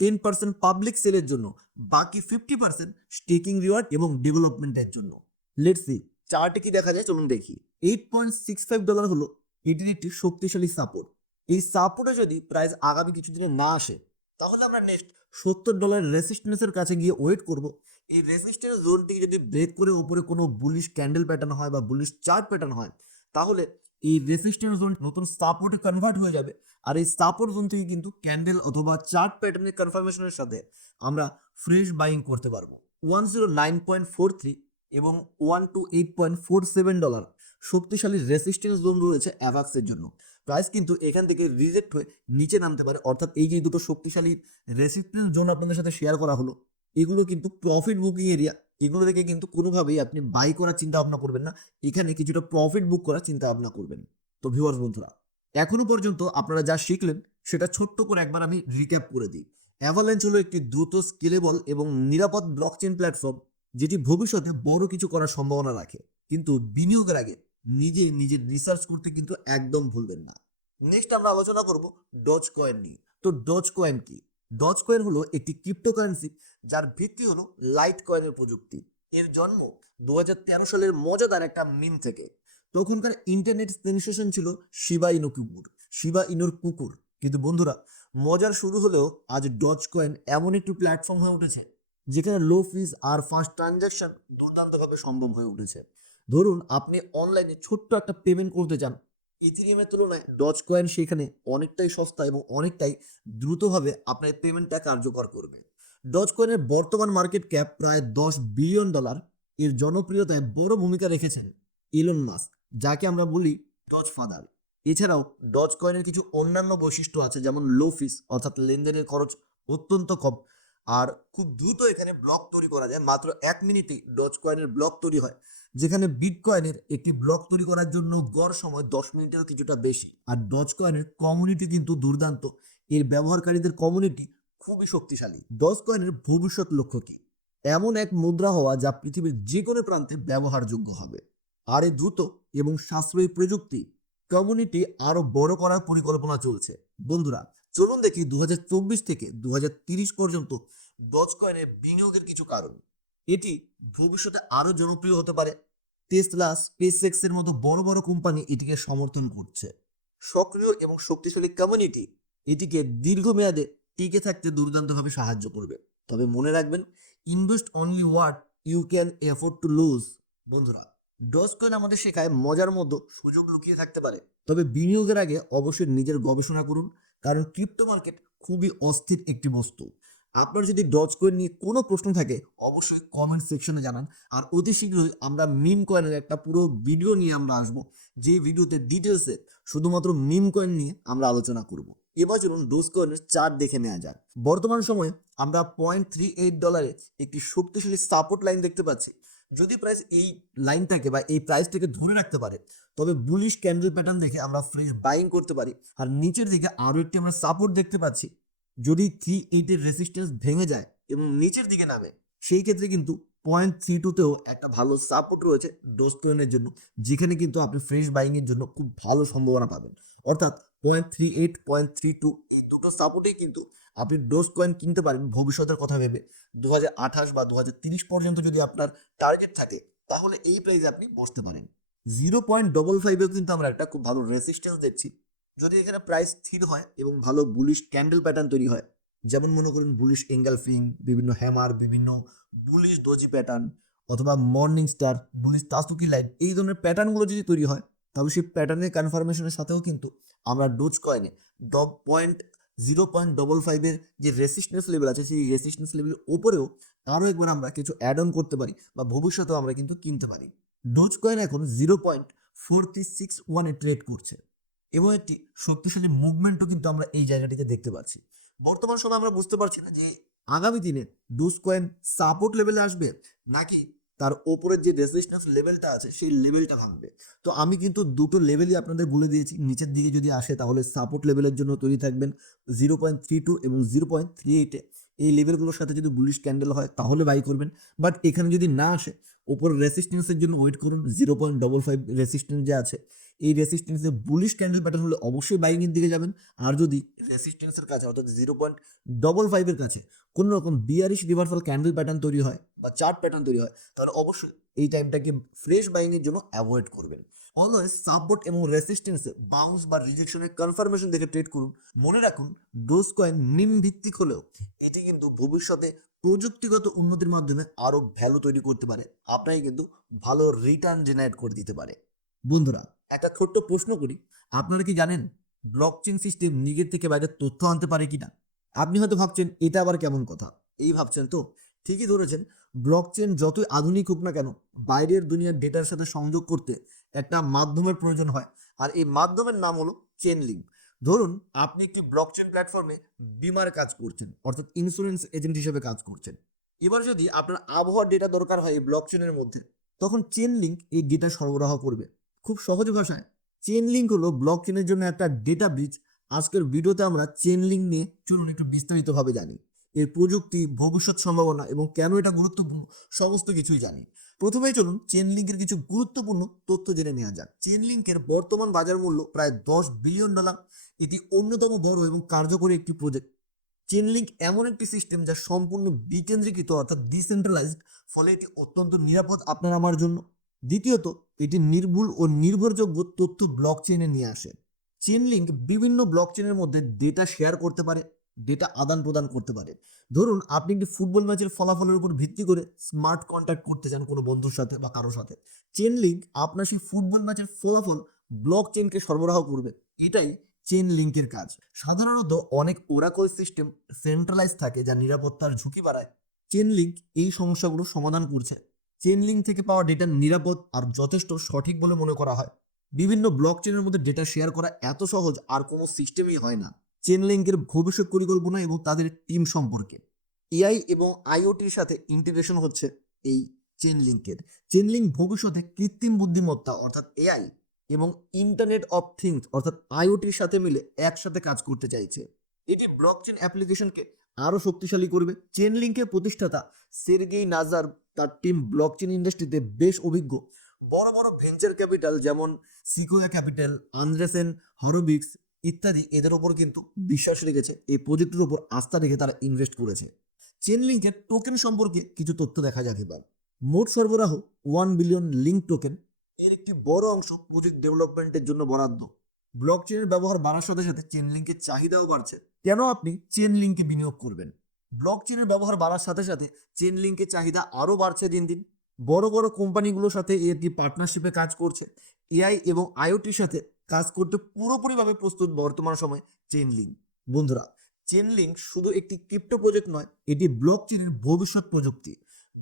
10% পাবলিক সেলের জন্য, বাকি 50% স্টেকিং রিওয়ার্ড এবং ডেভেলপমেন্টের জন্য। লেটস সি চার্টে কি দেখা যায়, চলুন দেখি। $8.65 হলো এটির একটি শক্তিশালী সাপোর্ট। এই সাপোর্টে যদি প্রাইস আগামী কিছুদিনে না আসে, তাহলে আমরা নেক্সট $70 রেসিস্ট্যান্সের কাছে গিয়ে ওয়েট করব। এই রেসিস্ট্যান্স জোনটিকে যদি ব্রেক করে উপরে কোনো বুলিশ ক্যান্ডেল প্যাটার্ন হয় বা বুলিশ চার্ট প্যাটার্ন হয়, তাহলে এই রেসিস্ট্যান্স জোন নতুন সাপোর্টে কনভার্ট হয়ে যাবে। আর এই সাপোর্ট জোন থেকে কিন্তু ক্যান্ডেল অথবা চার্ট প্যাটার্নের কনফার্মেশনের সাথে আমরা ফ্রেশ বাইং করতে পারবো। 109.43 এবং $128.47 শক্তিশালী রেসিস্ট্যান্স জোন রয়েছে অ্যাভাক্সের জন্য। প্রাইস কিন্তু এখান থেকে রিজেক্ট হয়ে নিচে নামতে পারে। অর্থাৎ এই যে দুটো শক্তিশালী রেসিস্ট্যান্স জোন আপনাদের সাথে শেয়ার করা হলো, এগুলো কিন্তু প্রফিট বুকিং এরিয়া। এগুলো থেকে কিন্তু কোনোভাবেই আপনি বাই করার চিন্তা ভাবনা করবেন না, এখানে কিছুটা প্রফিট বুক করার চিন্তা ভাবনা করবেন। তো ভিউয়ার্স বন্ধুরা, এখনো পর্যন্ত আপনারা যা শিখলেন সেটা ছোট্ট করে একবার আমি রিক্যাপ করে দিই। অ্যাভালাঞ্চ হলো একটি দ্রুত, স্কেলেবল এবং নিরাপদ ব্লকচেন প্ল্যাটফর্ম, যেটি ভবিষ্যতে বড় কিছু করার সম্ভাবনা রাখে। কিন্তু বিনিয়োগের আগে নিজে নিজের রিসার্চ করতে কিন্তু একদম ভুলবেন না। নেক্সট আমরা আলোচনা করব ডজ কয়েন নিয়ে। তো ডজ কয়েন কি? ডজ কয়েন হলো একটি ক্রিপ্টোকারেন্সি যার ভিত্তি হলো লাইট কয়েনের প্রযুক্তি। এর জন্ম 2013 সালের মজাদার একটা মিম থেকে। তখনকার ইন্টারনেট সেন্সেশন ছিল শিবা ইনুর কুকুর। কিন্তু বন্ধুরা, মজার শুরু হলেও আজ ডজ কয়েন এমন একটি প্ল্যাটফর্ম হয়ে উঠেছে যেখানে লো ফিজ আর ফাস্ট ট্রানজাকশন দুর্দান্তভাবে সম্ভব হয়ে উঠেছে। ধরুন আপনি অনলাইনে ছোট্ট একটা পেমেন্ট করতে চান, ইথিরিয়ামের তুলনায় ডজ কয়েন সেখানে অনেকটাই সস্তা এবং অনেকটাই দ্রুতভাবে আপনার পেমেন্টটা কার্যকর করবে। ডজ কয়েনের বর্তমান মার্কেট ক্যাপ প্রায় $10 বিলিয়ন। এর জনপ্রিয়তায় বড় ভূমিকা রেখেছেন ইলন মাস্ক, যাকে আমরা বলি ডজ ফাদার। এছাড়াও ডজ কয়েনের কিছু অন্যান্য বৈশিষ্ট্য আছে, যেমন লো ফিস অর্থাৎ লেনদেনের খরচ অত্যন্ত কম, আর খুব দ্রুত এখানে ব্লক তৈরি করা যায়। মাত্র 1 মিনিটেই ডজ কয়েনের ব্লক তৈরি হয়, যেখানে বিটকয়েনের একটি ব্লক তৈরি করার জন্য গড় সময় 10 মিনিটেরও কিছুটা বেশি। আর ডজ কয়েনের কমিউনিটি কিন্তু দুর্দান্ত, এর ব্যবহারকারীদের কমিউনিটি খুবই শক্তিশালী। ডজ কয়েনের ভবিষ্যৎ লক্ষ্য কি? এমন এক মুদ্রা হওয়া যা পৃথিবীর যে কোনো প্রান্তে ব্যবহারযোগ্য হবে। আর এই দ্রুত এবং সাশ্রয়ী প্রযুক্তি কমিউনিটি আরো বড় করার পরিকল্পনা চলছে। বন্ধুরা, চলুন দেখি 2024 থেকে 2030 পর্যন্ত ডজ কয়েনের বিনিয়োগের কিছু কারণ। এটি ভবিষ্যতে আরো জনপ্রিয় হতে পারে। টেসলা, স্পেসএক্স এর মতো বড় বড় কোম্পানি এটিকে সমর্থন করছে। সক্রিয় এবং শক্তিশালী কমিউনিটি এটিকে দীর্ঘমেয়াদে টিকে থাকতে দুর্দান্তভাবে সাহায্য করবে। তবে মনে রাখবেন, invest only what you can afford to lose. বন্ধুরা, ডজ কয়েন আমাদের শেখায় মজার মধ্যে সুযোগ লুকিয়ে থাকতে পারে, তবে বিনিয়োগের আগে অবশ্যই নিজের গবেষণা করুন, কারণ ক্রিপ্টো মার্কেট খুবই অস্থির একটি বস্তু। আপনার যদি ডজ কয়েন নিয়ে কোনো প্রশ্ন থাকে অবশ্যই কমেন্ট সেকশনে জানান। আর অতি শীঘ্রই আমরা মিম কয়েনের একটা পুরো ভিডিও নিয়ে আমরা আসবো, যে ভিডিওতে ডিটেলসে শুধুমাত্র মিম কয়েন নিয়ে আমরা আলোচনা করব। এবার চলুন ডজ কয়েনের চার্ট দেখে নেওয়া যাক। বর্তমান সময়ে আমরা $0.38 একটি শক্তিশালী সাপোর্ট লাইন দেখতে পাচ্ছি। যদি প্রাইস এই লাইনটাকে বা এই প্রাইসটাকে ধরে রাখতে পারে, তবে বুলিশ ক্যান্ডেল প্যাটার্ন দেখে আমরা ফ্রেশ বাইং করতে পারি। আর নিচের দিকে আরও একটি আমরা সাপোর্ট দেখতে পাচ্ছি। যদি 3.8 রেসিস্ট্যান্স ভেঙে যায় এবং নিচের দিকে নামে, সেই ক্ষেত্রে কিন্তু 0.32তেও একটা ভালো সাপোর্ট রয়েছে ডোজ কয়েনের জন্য, যেখানে কিন্তু আপনি ফ্রেশ বাইং এর জন্য খুব ভালো সম্ভাবনা পাবেন। অর্থাৎ 0.38, 0.32 এই দুটো সাপোর্টেই কিন্তু আপনি ডোজ কয়েন কিনতে পারেন ভবিষ্যতের কথা ভেবে। 2028 বা 2030 পর্যন্ত যদি আপনার টার্গেট থাকে, তাহলে এই প্রাইসে আপনি বসতে পারেন। 0.55এও কিন্তু আমরা একটা খুব ভালো রেসিস্ট্যান্স দেখছি। যদি এখানে প্রাইস স্থির হয় এবং ভালো বুলিশ ক্যান্ডেল প্যাটার্ন তৈরি হয়, যেমন মনে করুন বুলিশ এঙ্গালফিং, বিভিন্ন হ্যামার, বিভিন্ন বুলিশ ডোজি প্যাটার্ন, অথবা মর্নিং স্টার, বুলিশ তাসুকি লাইন, এই ধরনের প্যাটার্নগুলো যদি তৈরি হয়, তবে সেই প্যাটার্নের কনফার্মেশনের সাথেও কিন্তু আমরা ডোজ কয়েনে 0.55-এর যে রেসিস্ট্যান্স লেভেল আছে, সেই রেসিস্ট্যান্স লেভেলের ওপরেও আরও একবার আমরা কিছু অ্যাড অন করতে পারি, বা ভবিষ্যতেও আমরা কিন্তু কিনতে পারি। ডোজ কয়েন এখন 0.4361-এ ট্রেড করছে এবং একটি শক্তিশালী মুভমেন্টও কিন্তু আমরা এই জায়গাটিতে দেখতে পাচ্ছি। বর্তমান সময় আমরা বুঝতে পারছি না যে আগামী দিনে ডোজ কয়েন সাপোর্ট লেভেলে আসবে, নাকি তার ওপরের যে রেজিস্ট্যান্স লেভেলটা আছে সেই লেভেলটা ভাঙবে। তো আমি কিন্তু দুটো লেভেলই আপনাদের বলে দিয়েছি। নিচের দিকে যদি আসে তাহলে সাপোর্ট লেভেলের জন্য তৈরি থাকবেন 0.32 এবং 0.38-এ। এই লেভেলগুলোর সাথে যদি বুলিশ ক্যান্ডেল হয় তাহলে বাই করবেন। বাট এখানে যদি না আসে, ওপর রেসিস্ট্যান্সের জন্য ওয়েট করুন। 0.55 রেসিস্ট্যান্স যে আছে, এই রেসিস্ট্যান্সে বুলিশ ক্যান্ডেল প্যাটার্ন হলে অবশ্যই বাইং এর দিকে যাবেন। আর যদি রেসিস্ট্যান্সের কাছে অর্থাৎ 0.55-এর কাছে কোনো রকম বিয়ারিশ রিভার্সাল ক্যান্ডেল প্যাটার্ন তৈরি হয় বা চার্ট প্যাটার্ন তৈরি হয়, তাহলে অবশ্যই এই টাইমটাকে ফ্রেশ বাইং এর জন্য অ্যাভয়েড করবেন। অলওয়েজ সাপোর্ট এবং রেসিস্ট্যান্সে বাউন্স বা রিজেকশনের কনফার্মেশন দেখে ট্রেড করুন। মনে রাখুন, ডোজ কয়েন নিম ভিত্তিক হলেও এটি কিন্তু ভবিষ্যতে প্রযুক্তিগত উন্নতির মাধ্যমে আরো ভ্যালু তৈরি করতে পারে, আপনাকে কিন্তু ভালো রিটার্ন জেনারেট করে দিতে পারে। বন্ধুরা, একটা ছোট্ট প্রশ্ন করি, আপনারা কি জানেন ব্লকচেন সিস্টেম নিজের থেকে বাইরে তথ্য আনতে পারে কিনা? আপনি হয়তো ভাবছেন এটা আবার কেমন কথা, এই ভাবছেন তো? ঠিকই ধরেছেন। ব্লকচেন যতই আধুনিক হোক না কেন, বাইরের দুনিয়ার ডেটার সাথে সংযোগ করতে একটা মাধ্যমের প্রয়োজন হয়, আর এই মাধ্যমের নাম হলো চেন লিঙ্ক। ধরুন আপনি একটি ব্লকচেন প্ল্যাটফর্মে বিমার কাজ করছেন, অর্থাৎ ইন্স্যুরেন্স এজেন্ট হিসেবে কাজ করছেন। এবার যদি আপনার আবহাওয়ার ডেটা দরকার হয় এই ব্লকচেনের মধ্যে, তখন চেন লিঙ্ক এই ডেটা সরবরাহ করবে। খুব সহজ ভাষায়, চেন লিঙ্ক হলো ব্লকচেনের জন্য একটা ডেটা ব্রিজ। আজকের ভিডিওতে আমরা চেন লিঙ্ক নিয়ে চলুন একটু বিস্তারিতভাবে জানি। এর প্রযুক্তি, ভবিষ্যৎ সম্ভাবনা এবং কেন এটা গুরুত্বপূর্ণ, সমস্ত কিছুই জানি। প্রথমেই চলুন চেন লিঙ্কের কিছু গুরুত্বপূর্ণ তথ্য জেনে নেওয়া যাক। চেন লিঙ্কের বর্তমান বাজার মূল্য প্রায় $10 বিলিয়ন। এটি অন্যতম বড় এবং কার্যকরী একটি প্রজেক্ট। চেন লিঙ্ক এমন একটি সিস্টেম যা সম্পূর্ণ বিকেন্দ্রীকৃত অর্থাৎ ডিসেন্ট্রালাইজড, ফলে এটি অত্যন্ত নিরাপদ আপনার আমার জন্য। দ্বিতীয়ত, এটি নির্ভুল ও নির্ভরযোগ্য তথ্য ব্লক চেইনে নিয়ে আসে। চেন লিঙ্ক বিভিন্ন ব্লক চেইনের মধ্যে ডেটা শেয়ার করতে পারে, ডেটা আদান প্রদান করতে পারে। ধরুন আপনি একটি ফুটবল ম্যাচের ফলাফলের উপর ভিত্তি করে স্মার্ট কন্ট্যাক্ট করতে চান কোনো বন্ধুর সাথে বা কারোর সাথে। চেন লিঙ্ক আপনার সেই ফুটবল ম্যাচের ফলাফল ব্লক চেইনকে সরবরাহ করবে। এটাই চেন লিঙ্কের কাজ। সাধারণত অনেক ওরাকল সিস্টেম সেন্ট্রালাইজ থাকে যা নিরাপত্তার ঝুঁকি বাড়ায়। চেন লিঙ্ক এই সমস্যাগুলো সমাধান করছে। চেন লিঙ্ক থেকে পাওয়া ডেটা নিরাপদ আর যথেষ্ট সঠিক বলে মনে করা হয়। বিভিন্ন ব্লক চেনের মধ্যে ডেটা শেয়ার করা এত সহজ আর কোনো সিস্টেমই হয় না। চেন লিঙ্কের ভবিষ্যৎ পরিকল্পনা এবং তাদের টিম সম্পর্কে। এআই এবং আইওটির সাথে ইন্টিগ্রেশন হচ্ছে এই চেন লিঙ্কের। চেন লিঙ্ক ভবিষ্যতে কৃত্রিম বুদ্ধিমত্তা অর্থাৎ এআই এবং ইন্টারনেট অফ থিংস অর্থাৎ আইওটির সাথে মিলে একসাথে কাজ করতে চাইছে। এটি ব্লকচেন অ্যাপ্লিকেশনকে আরো শক্তিশালী করবে। চেন লিঙ্কের প্রতিষ্ঠাতা সের্গেই নাজার, তার টিম ব্লকচেন ইন্ডাস্ট্রিতে বেশ অভিজ্ঞ। বড় বড় ভেঞ্চার ক্যাপিটাল যেমন সিকোয়া ক্যাপিটাল, আন্দ্রেসেন হরোবিক্স ইত্যাদি এদের ওপর কিন্তু বিশ্বাস রেখেছে, এই প্রজেক্টের উপর আস্থা রেখে তারা ইনভেস্ট করেছে। চেন লিঙ্কের টোকেন সম্পর্কে কিছু তথ্য দেখা যাক এবার। মোট সরবরাহ 1 বিলিয়ন লিঙ্ক টোকেন। এর একটি বড় অংশ প্রজেক্ট ডেভেলপমেন্টের জন্য বরাদ্দ। ব্লক চেনের ব্যবহার বাড়ার সাথে সাথে চেন লিঙ্কের চাহিদাও বাড়ছে। কেন আপনি চেন লিঙ্কে বিনিয়োগ করবেন? ব্লক চেনের ব্যবহার বাড়ার সাথে সাথে চেন লিঙ্কের চাহিদা আরও বাড়ছে দিন দিন। বড় বড় কোম্পানিগুলোর সাথে এটি পার্টনারশিপে কাজ করছে। এআই এবং আইওটির সাথে কাজ করতে পুরোপুরিভাবে প্রস্তুত বর্তমান সময় চেন লিঙ্ক। বন্ধুরা, চেন লিঙ্ক শুধু একটি ক্রিপ্টো প্রজেক্ট নয়, এটি ব্লক চেনের ভবিষ্যৎ প্রযুক্তি।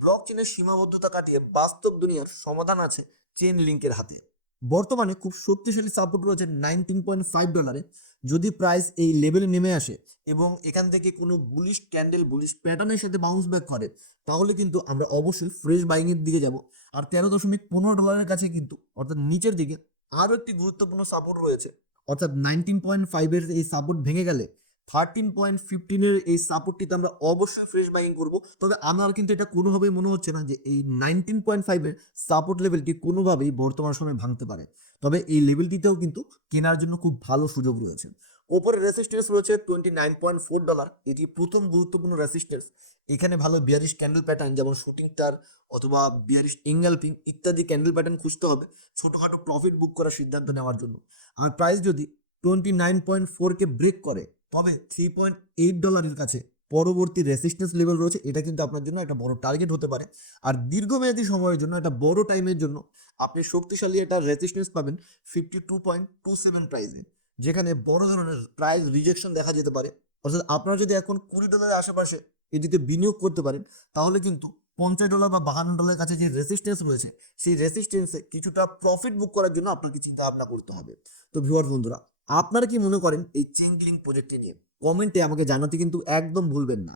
ব্লক চেনের সীমাবদ্ধতা কাটিয়ে বাস্তব দুনিয়ার সমাধান আছে চেন লিঙ্কের হাতে। বর্তমানে খুব শক্তিশালী সাপোর্ট রয়েছে $19.5। যদি প্রাইস এই লেভেলে নেমে আসে এবং এখান থেকে কোনো বুলিশ ক্যান্ডেল বুলিশ প্যাটার্নের সাথে বাউন্স ব্যাক করে, তাহলে কিন্তু আমরা অবশ্যই ফ্রেশ বাইং এর দিকে যাব। আর $13.15 কাছে কিন্তু অর্থাৎ নিচের দিকে আরও একটি গুরুত্বপূর্ণ সাপোর্ট রয়েছে। অর্থাৎ 19.5 এই সাপোর্ট ভেঙে গেলে 13.15 এই সাপোর্টটিতে আমরা অবশ্যই ফ্রেশ বাইং করব। তবে আমার কিন্তু এটা কোনোভাবেই মনে হচ্ছে না যে এই 19.5 সাপোর্ট লেভেলটি কোনোভাবেই বর্তমান সময়ে ভাঙতে পারে। তবে এই লেভেলটিতেও কিন্তু কেনার জন্য খুব ভালো সুযোগ রয়েছে। ওপরে রেসিস্টেন্স রয়েছে $29.4। এটি প্রথম গুরুত্বপূর্ণ রেসিস্টেন্স। এখানে ভালো বিয়ারিশ ক্যান্ডেল প্যাটার্ন যেমন শুটিং স্টার অথবা বিয়ারিশ ইঙ্গালপিং ইত্যাদি ক্যান্ডেল প্যাটার্ন খুঁজতে হবে ছোটোখাটো প্রফিট বুক করার সিদ্ধান্ত নেওয়ার জন্য। আর প্রাইস যদি 29.4কে ব্রেক করে, তবে $3.8 কাছে পরবর্তী রেসিস্টেন্স লেভেল রয়েছে। এটা কিন্তু আপনার জন্য একটা বড় টার্গেট হতে পারে। আর দীর্ঘমেয়াদী সময়ের জন্য একটা বড় টাইমের জন্য আপনি শক্তিশালী একটা রেসিস্টেন্স পাবেন 52.27 প্রাইসে, যেখানে বড় ধরনের প্রাইস রিজেকশন দেখা যেতে পারে। অর্থাৎ আপনারা যদি এখন $20 আশেপাশে এদিকে বিনিয়োগ করতে পারেন, তাহলে কিন্তু $50 বা $52 কাছে যে রেসিস্টেন্স রয়েছে, সেই রেসিস্টেন্সে কিছুটা প্রফিট বুক করার জন্য আপনাকে চিন্তা ভাবনা করতে হবে। তো ভিউয়ার বন্ধুরা, আপনারা কি মনে করেন এই চেইন লিঙ্ক প্রজেক্টটি নিয়ে? কমেন্টে আমাকে জানাতে কিন্তু একদম ভুলবেন না।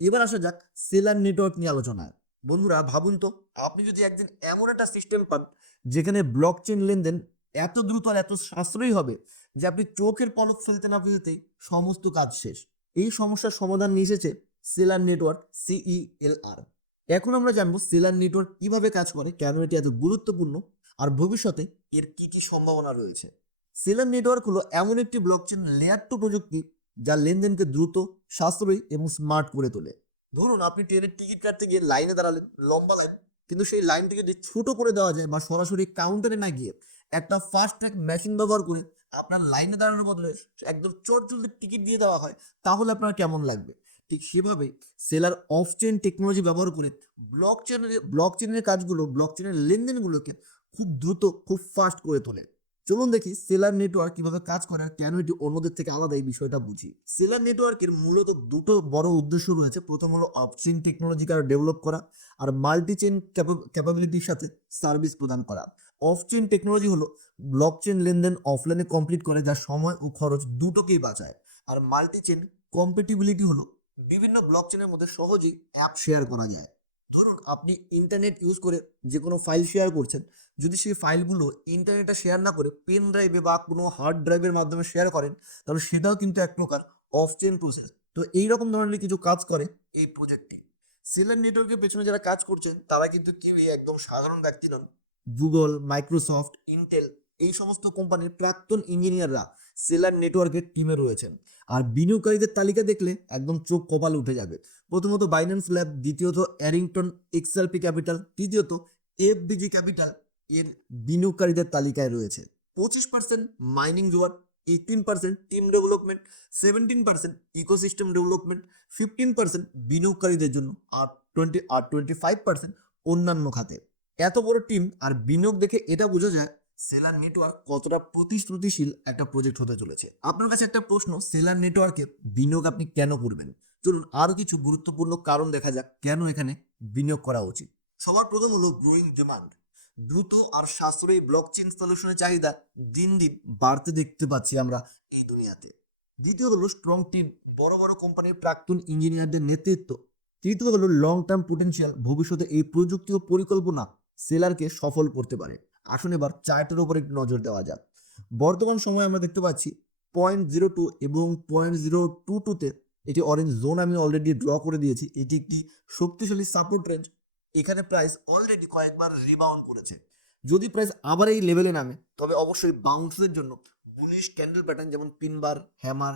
এবার আসা যাক সেলার নেটওয়ার্ক নিয়ে আলোচনায়। বন্ধুরা ভাবুন তো, আপনি যদি একদিন এমন একটা সিস্টেম পান যেখানে ব্লক চেইন লেনদেন এত দ্রুত আর এত সাশ্রয়ী হবে যে আপনি চোখের পলক ফেলতে না ফেলতেই সমস্ত কাজ শেষ। এই সমস্যার সমাধান নিয়ে এসেছে সেলার নেটওয়ার্ক, CELR। এখন আমরা জানবো সেলার নেটওয়ার্ক কিভাবে কাজ করে, কেন এটি এত গুরুত্বপূর্ণ, আর ভবিষ্যতে এর কি কি সম্ভাবনা রয়েছে। সেলার নেটওয়ার্ক হলো এমন একটি ব্লকচেন লেয়ার 2 প্রযুক্তি যা লেনদেনকে দ্রুত, সাশ্রয়ী এবং স্মার্ট করে তোলে। ধরুন আপনি ট্রেনের টিকিট কাটতে গিয়ে লাইনে দাঁড়ালেন, লম্বা লাইন, কিন্তু সেই লাইনটি যদি ছোট করে দেওয়া যায় বা সরাসরি কাউন্টারে না গিয়ে একটা ফাস্ট ট্র্যাক মেশিন ব্যবহার করে আপনার লাইনে দাঁড়ানোর বদলে একদম চটজলদি টিকিট দিয়ে দেওয়া হয়, তাহলে আপনার কেমন লাগবে? ঠিক সেভাবেই সেলার অফ চেইন টেকনোলজি ব্যবহার করে ব্লকচেনের কাজগুলো, ব্লকচেনের লেনদেনগুলোকে খুব দ্রুত, খুব ফাস্ট করে তোলে। চলুন দেখি সেলার নেটওয়ার্ক কিভাবে কাজ করে আর কেন এটি অন্যদের থেকে আলাদা, এই বিষয়টা বুঝি। সেলার নেটওয়ার্কের মূলত দুটো বড় উদ্দেশ্য রয়েছে। প্রথম হলো অফচেইন টেকনোলজিকে ডেভেলপ করা, আর মাল্টি চেইন ক্যাপাবিলিটির সাথে সার্ভিস প্রদান করা। অফচেইন টেকনোলজি হলো ব্লকচেন লেনদেন অফলাইনে কমপ্লিট করে, যা সময় ও খরচ দুটোকেই বাঁচায়। আর মাল্টি চেইন কম্প্যাটিবিলিটি হলো বিভিন্ন ব্লকচেনের মধ্যে সহজেই অ্যাপ শেয়ার করা যায়। ধরুন আপনি ইন্টারনেট ইউজ করে যে কোনো ফাইল শেয়ার করছেন, যদি সেই ফাইলগুলো ইন্টারনেটে শেয়ার না করে পেন ড্রাইভে বা কোনো হার্ড ড্রাইভের মাধ্যমে শেয়ার করেন, তাহলে সেটাও কিন্তু এক প্রকার অফ চেইন প্রসেস। তো এইরকম ধরনের কিছু কাজ করে এই প্রজেক্টটি। সেলার নেটওয়ার্কের পেছনে যারা কাজ করছেন তারা কিন্তু কেউই একদম সাধারণ ব্যক্তি নন। গুগল, মাইক্রোসফট, ইন্টেল এই সমস্ত কোম্পানির প্রাক্তন ইঞ্জিনিয়াররা সেলার নেটওয়ার্কের টিমে রয়েছেন। আর বিনিয়োগকারীদের তালিকা দেখলে একদম চোখ কপালে উঠে যাবে। প্রথমত বাইন্যান্স ল্যাব, দ্বিতীয়ত অ্যারিংটন এক্সএলপি ক্যাপিটাল, তৃতীয়ত এফবিজি ক্যাপিটাল এর বিনিয়োগকারীদের তালিকায় রয়েছে। 25% মাইনিং জোয়ার, 18% টিম ডেভেলপমেন্ট, 17% ইকোসিস্টেম ডেভেলপমেন্ট, 15% বিনিয়োগকারীদের জন্য, আর 25% অন্যান্য খাতে। এত বড় টিম আর বিনিয়োগ দেখে এটা বোঝা যায় সেলার নেটওয়ার্ক কতটা প্রতিশ্রুতিশীল একটা প্রজেক্ট হতে চলেছে। আপনার কাছে একটা প্রশ্ন, সেলার নেটওয়ার্কে বিনিয়োগ আপনি কেন করবেন? চলুন আরো কিছু গুরুত্বপূর্ণ কারণ দেখা যাক কেন এখানে বিনিয়োগ করা উচিত। সবার প্রথম হলো গ্রোয়িং ডিমান্ড। দ্রুত আর সাশ্রয়ী ব্লকচেন সলিউশনের চাহিদা দিন দিন বাড়তে দেখতে পাচ্ছি আমরা এই দুনিয়াতে। দ্বিতীয় হলো স্ট্রং টিম, বড় বড় কোম্পানির প্রাক্তন ইঞ্জিনিয়ারদের নেতৃত্ব। তৃতীয় হলো লং টার্ম পোটেনশিয়াল, ভবিষ্যতে এই প্রযুক্তি ও পরিকল্পনা সেলারকে সফল করতে পারে। আসুন এবার চার্টের উপর একটু নজর দেওয়া যাক। বর্তমান সময়ে আমরা দেখতে পাচ্ছি 0.02 এবং 0.022-তে এটি অরেঞ্জ জোন আমি অলরেডি ড্র করে দিয়েছি। এটি একটি শক্তিশালী সাপোর্ট রেঞ্জ। এখানে প্রাইস অলরেডি কয়েকবার রিবাউন্ড করেছে। যদি প্রাইস আবার এই লেভেলে নামে তবে অবশ্যই বাউন্সের জন্য বুলিশ ক্যান্ডেল প্যাটার্ন যেমন পিনবার, হ্যামার,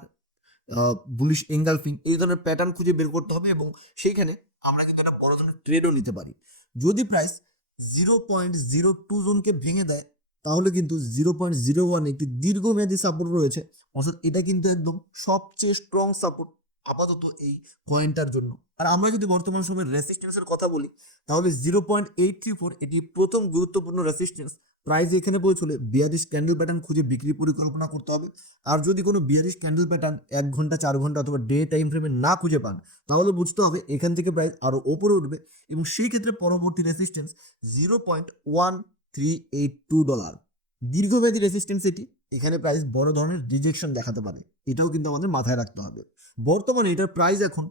বুলিশ এঙ্গালফিং এই ধরনের প্যাটার্ন খুঁজে বের করতে হবে এবং সেইখানে আমরা কিন্তু একটা বড় ধরনের ট্রেডও নিতে পারি। যদি প্রাইস 0.02 জোনকে ভেঙে দেয় তাহলে কিন্তু 0.01 একটি দীর্ঘমেয়াদী সাপোর্ট রয়েছে, অর্থাৎ এটা কিন্তু একদম সবচেয়ে স্ট্রং সাপোর্ট আপাতত এই কয়েনটার জন্য। আর আমরা যদি বর্তমান সময়ের রেসিস্টেন্সের কথা বলি তাহলে 0.834 এটি প্রথম গুরুত্বপূর্ণ রেসিস্টেন্স। প্রাইস এখানে পৌঁছলে 42 ক্যান্ডেল প্যাটার্ন খুঁজে বিক্রি পরিকল্পনা করতে হবে। আর যদি কোনো 42 ক্যান্ডেল প্যাটার্ন 1 ঘন্টা, 4 ঘন্টা অথবা ডে টাইম ফ্রেমে না খুঁজে পান তাহলে বুঝতে হবে এখান থেকে প্রাইস আরও ওপরে উঠবে এবং সেই ক্ষেত্রে পরবর্তী রেসিস্টেন্স $0.1382। দীর্ঘমেয়াদী রেসিস্টেন্স এটি। এখানে প্রাইস বড় ধরনের রিজেকশন দেখাতে পারে, এটাও কিন্তু আমাদের মাথায় রাখতে হবে। বর্তমানে এটার প্রাইস এখন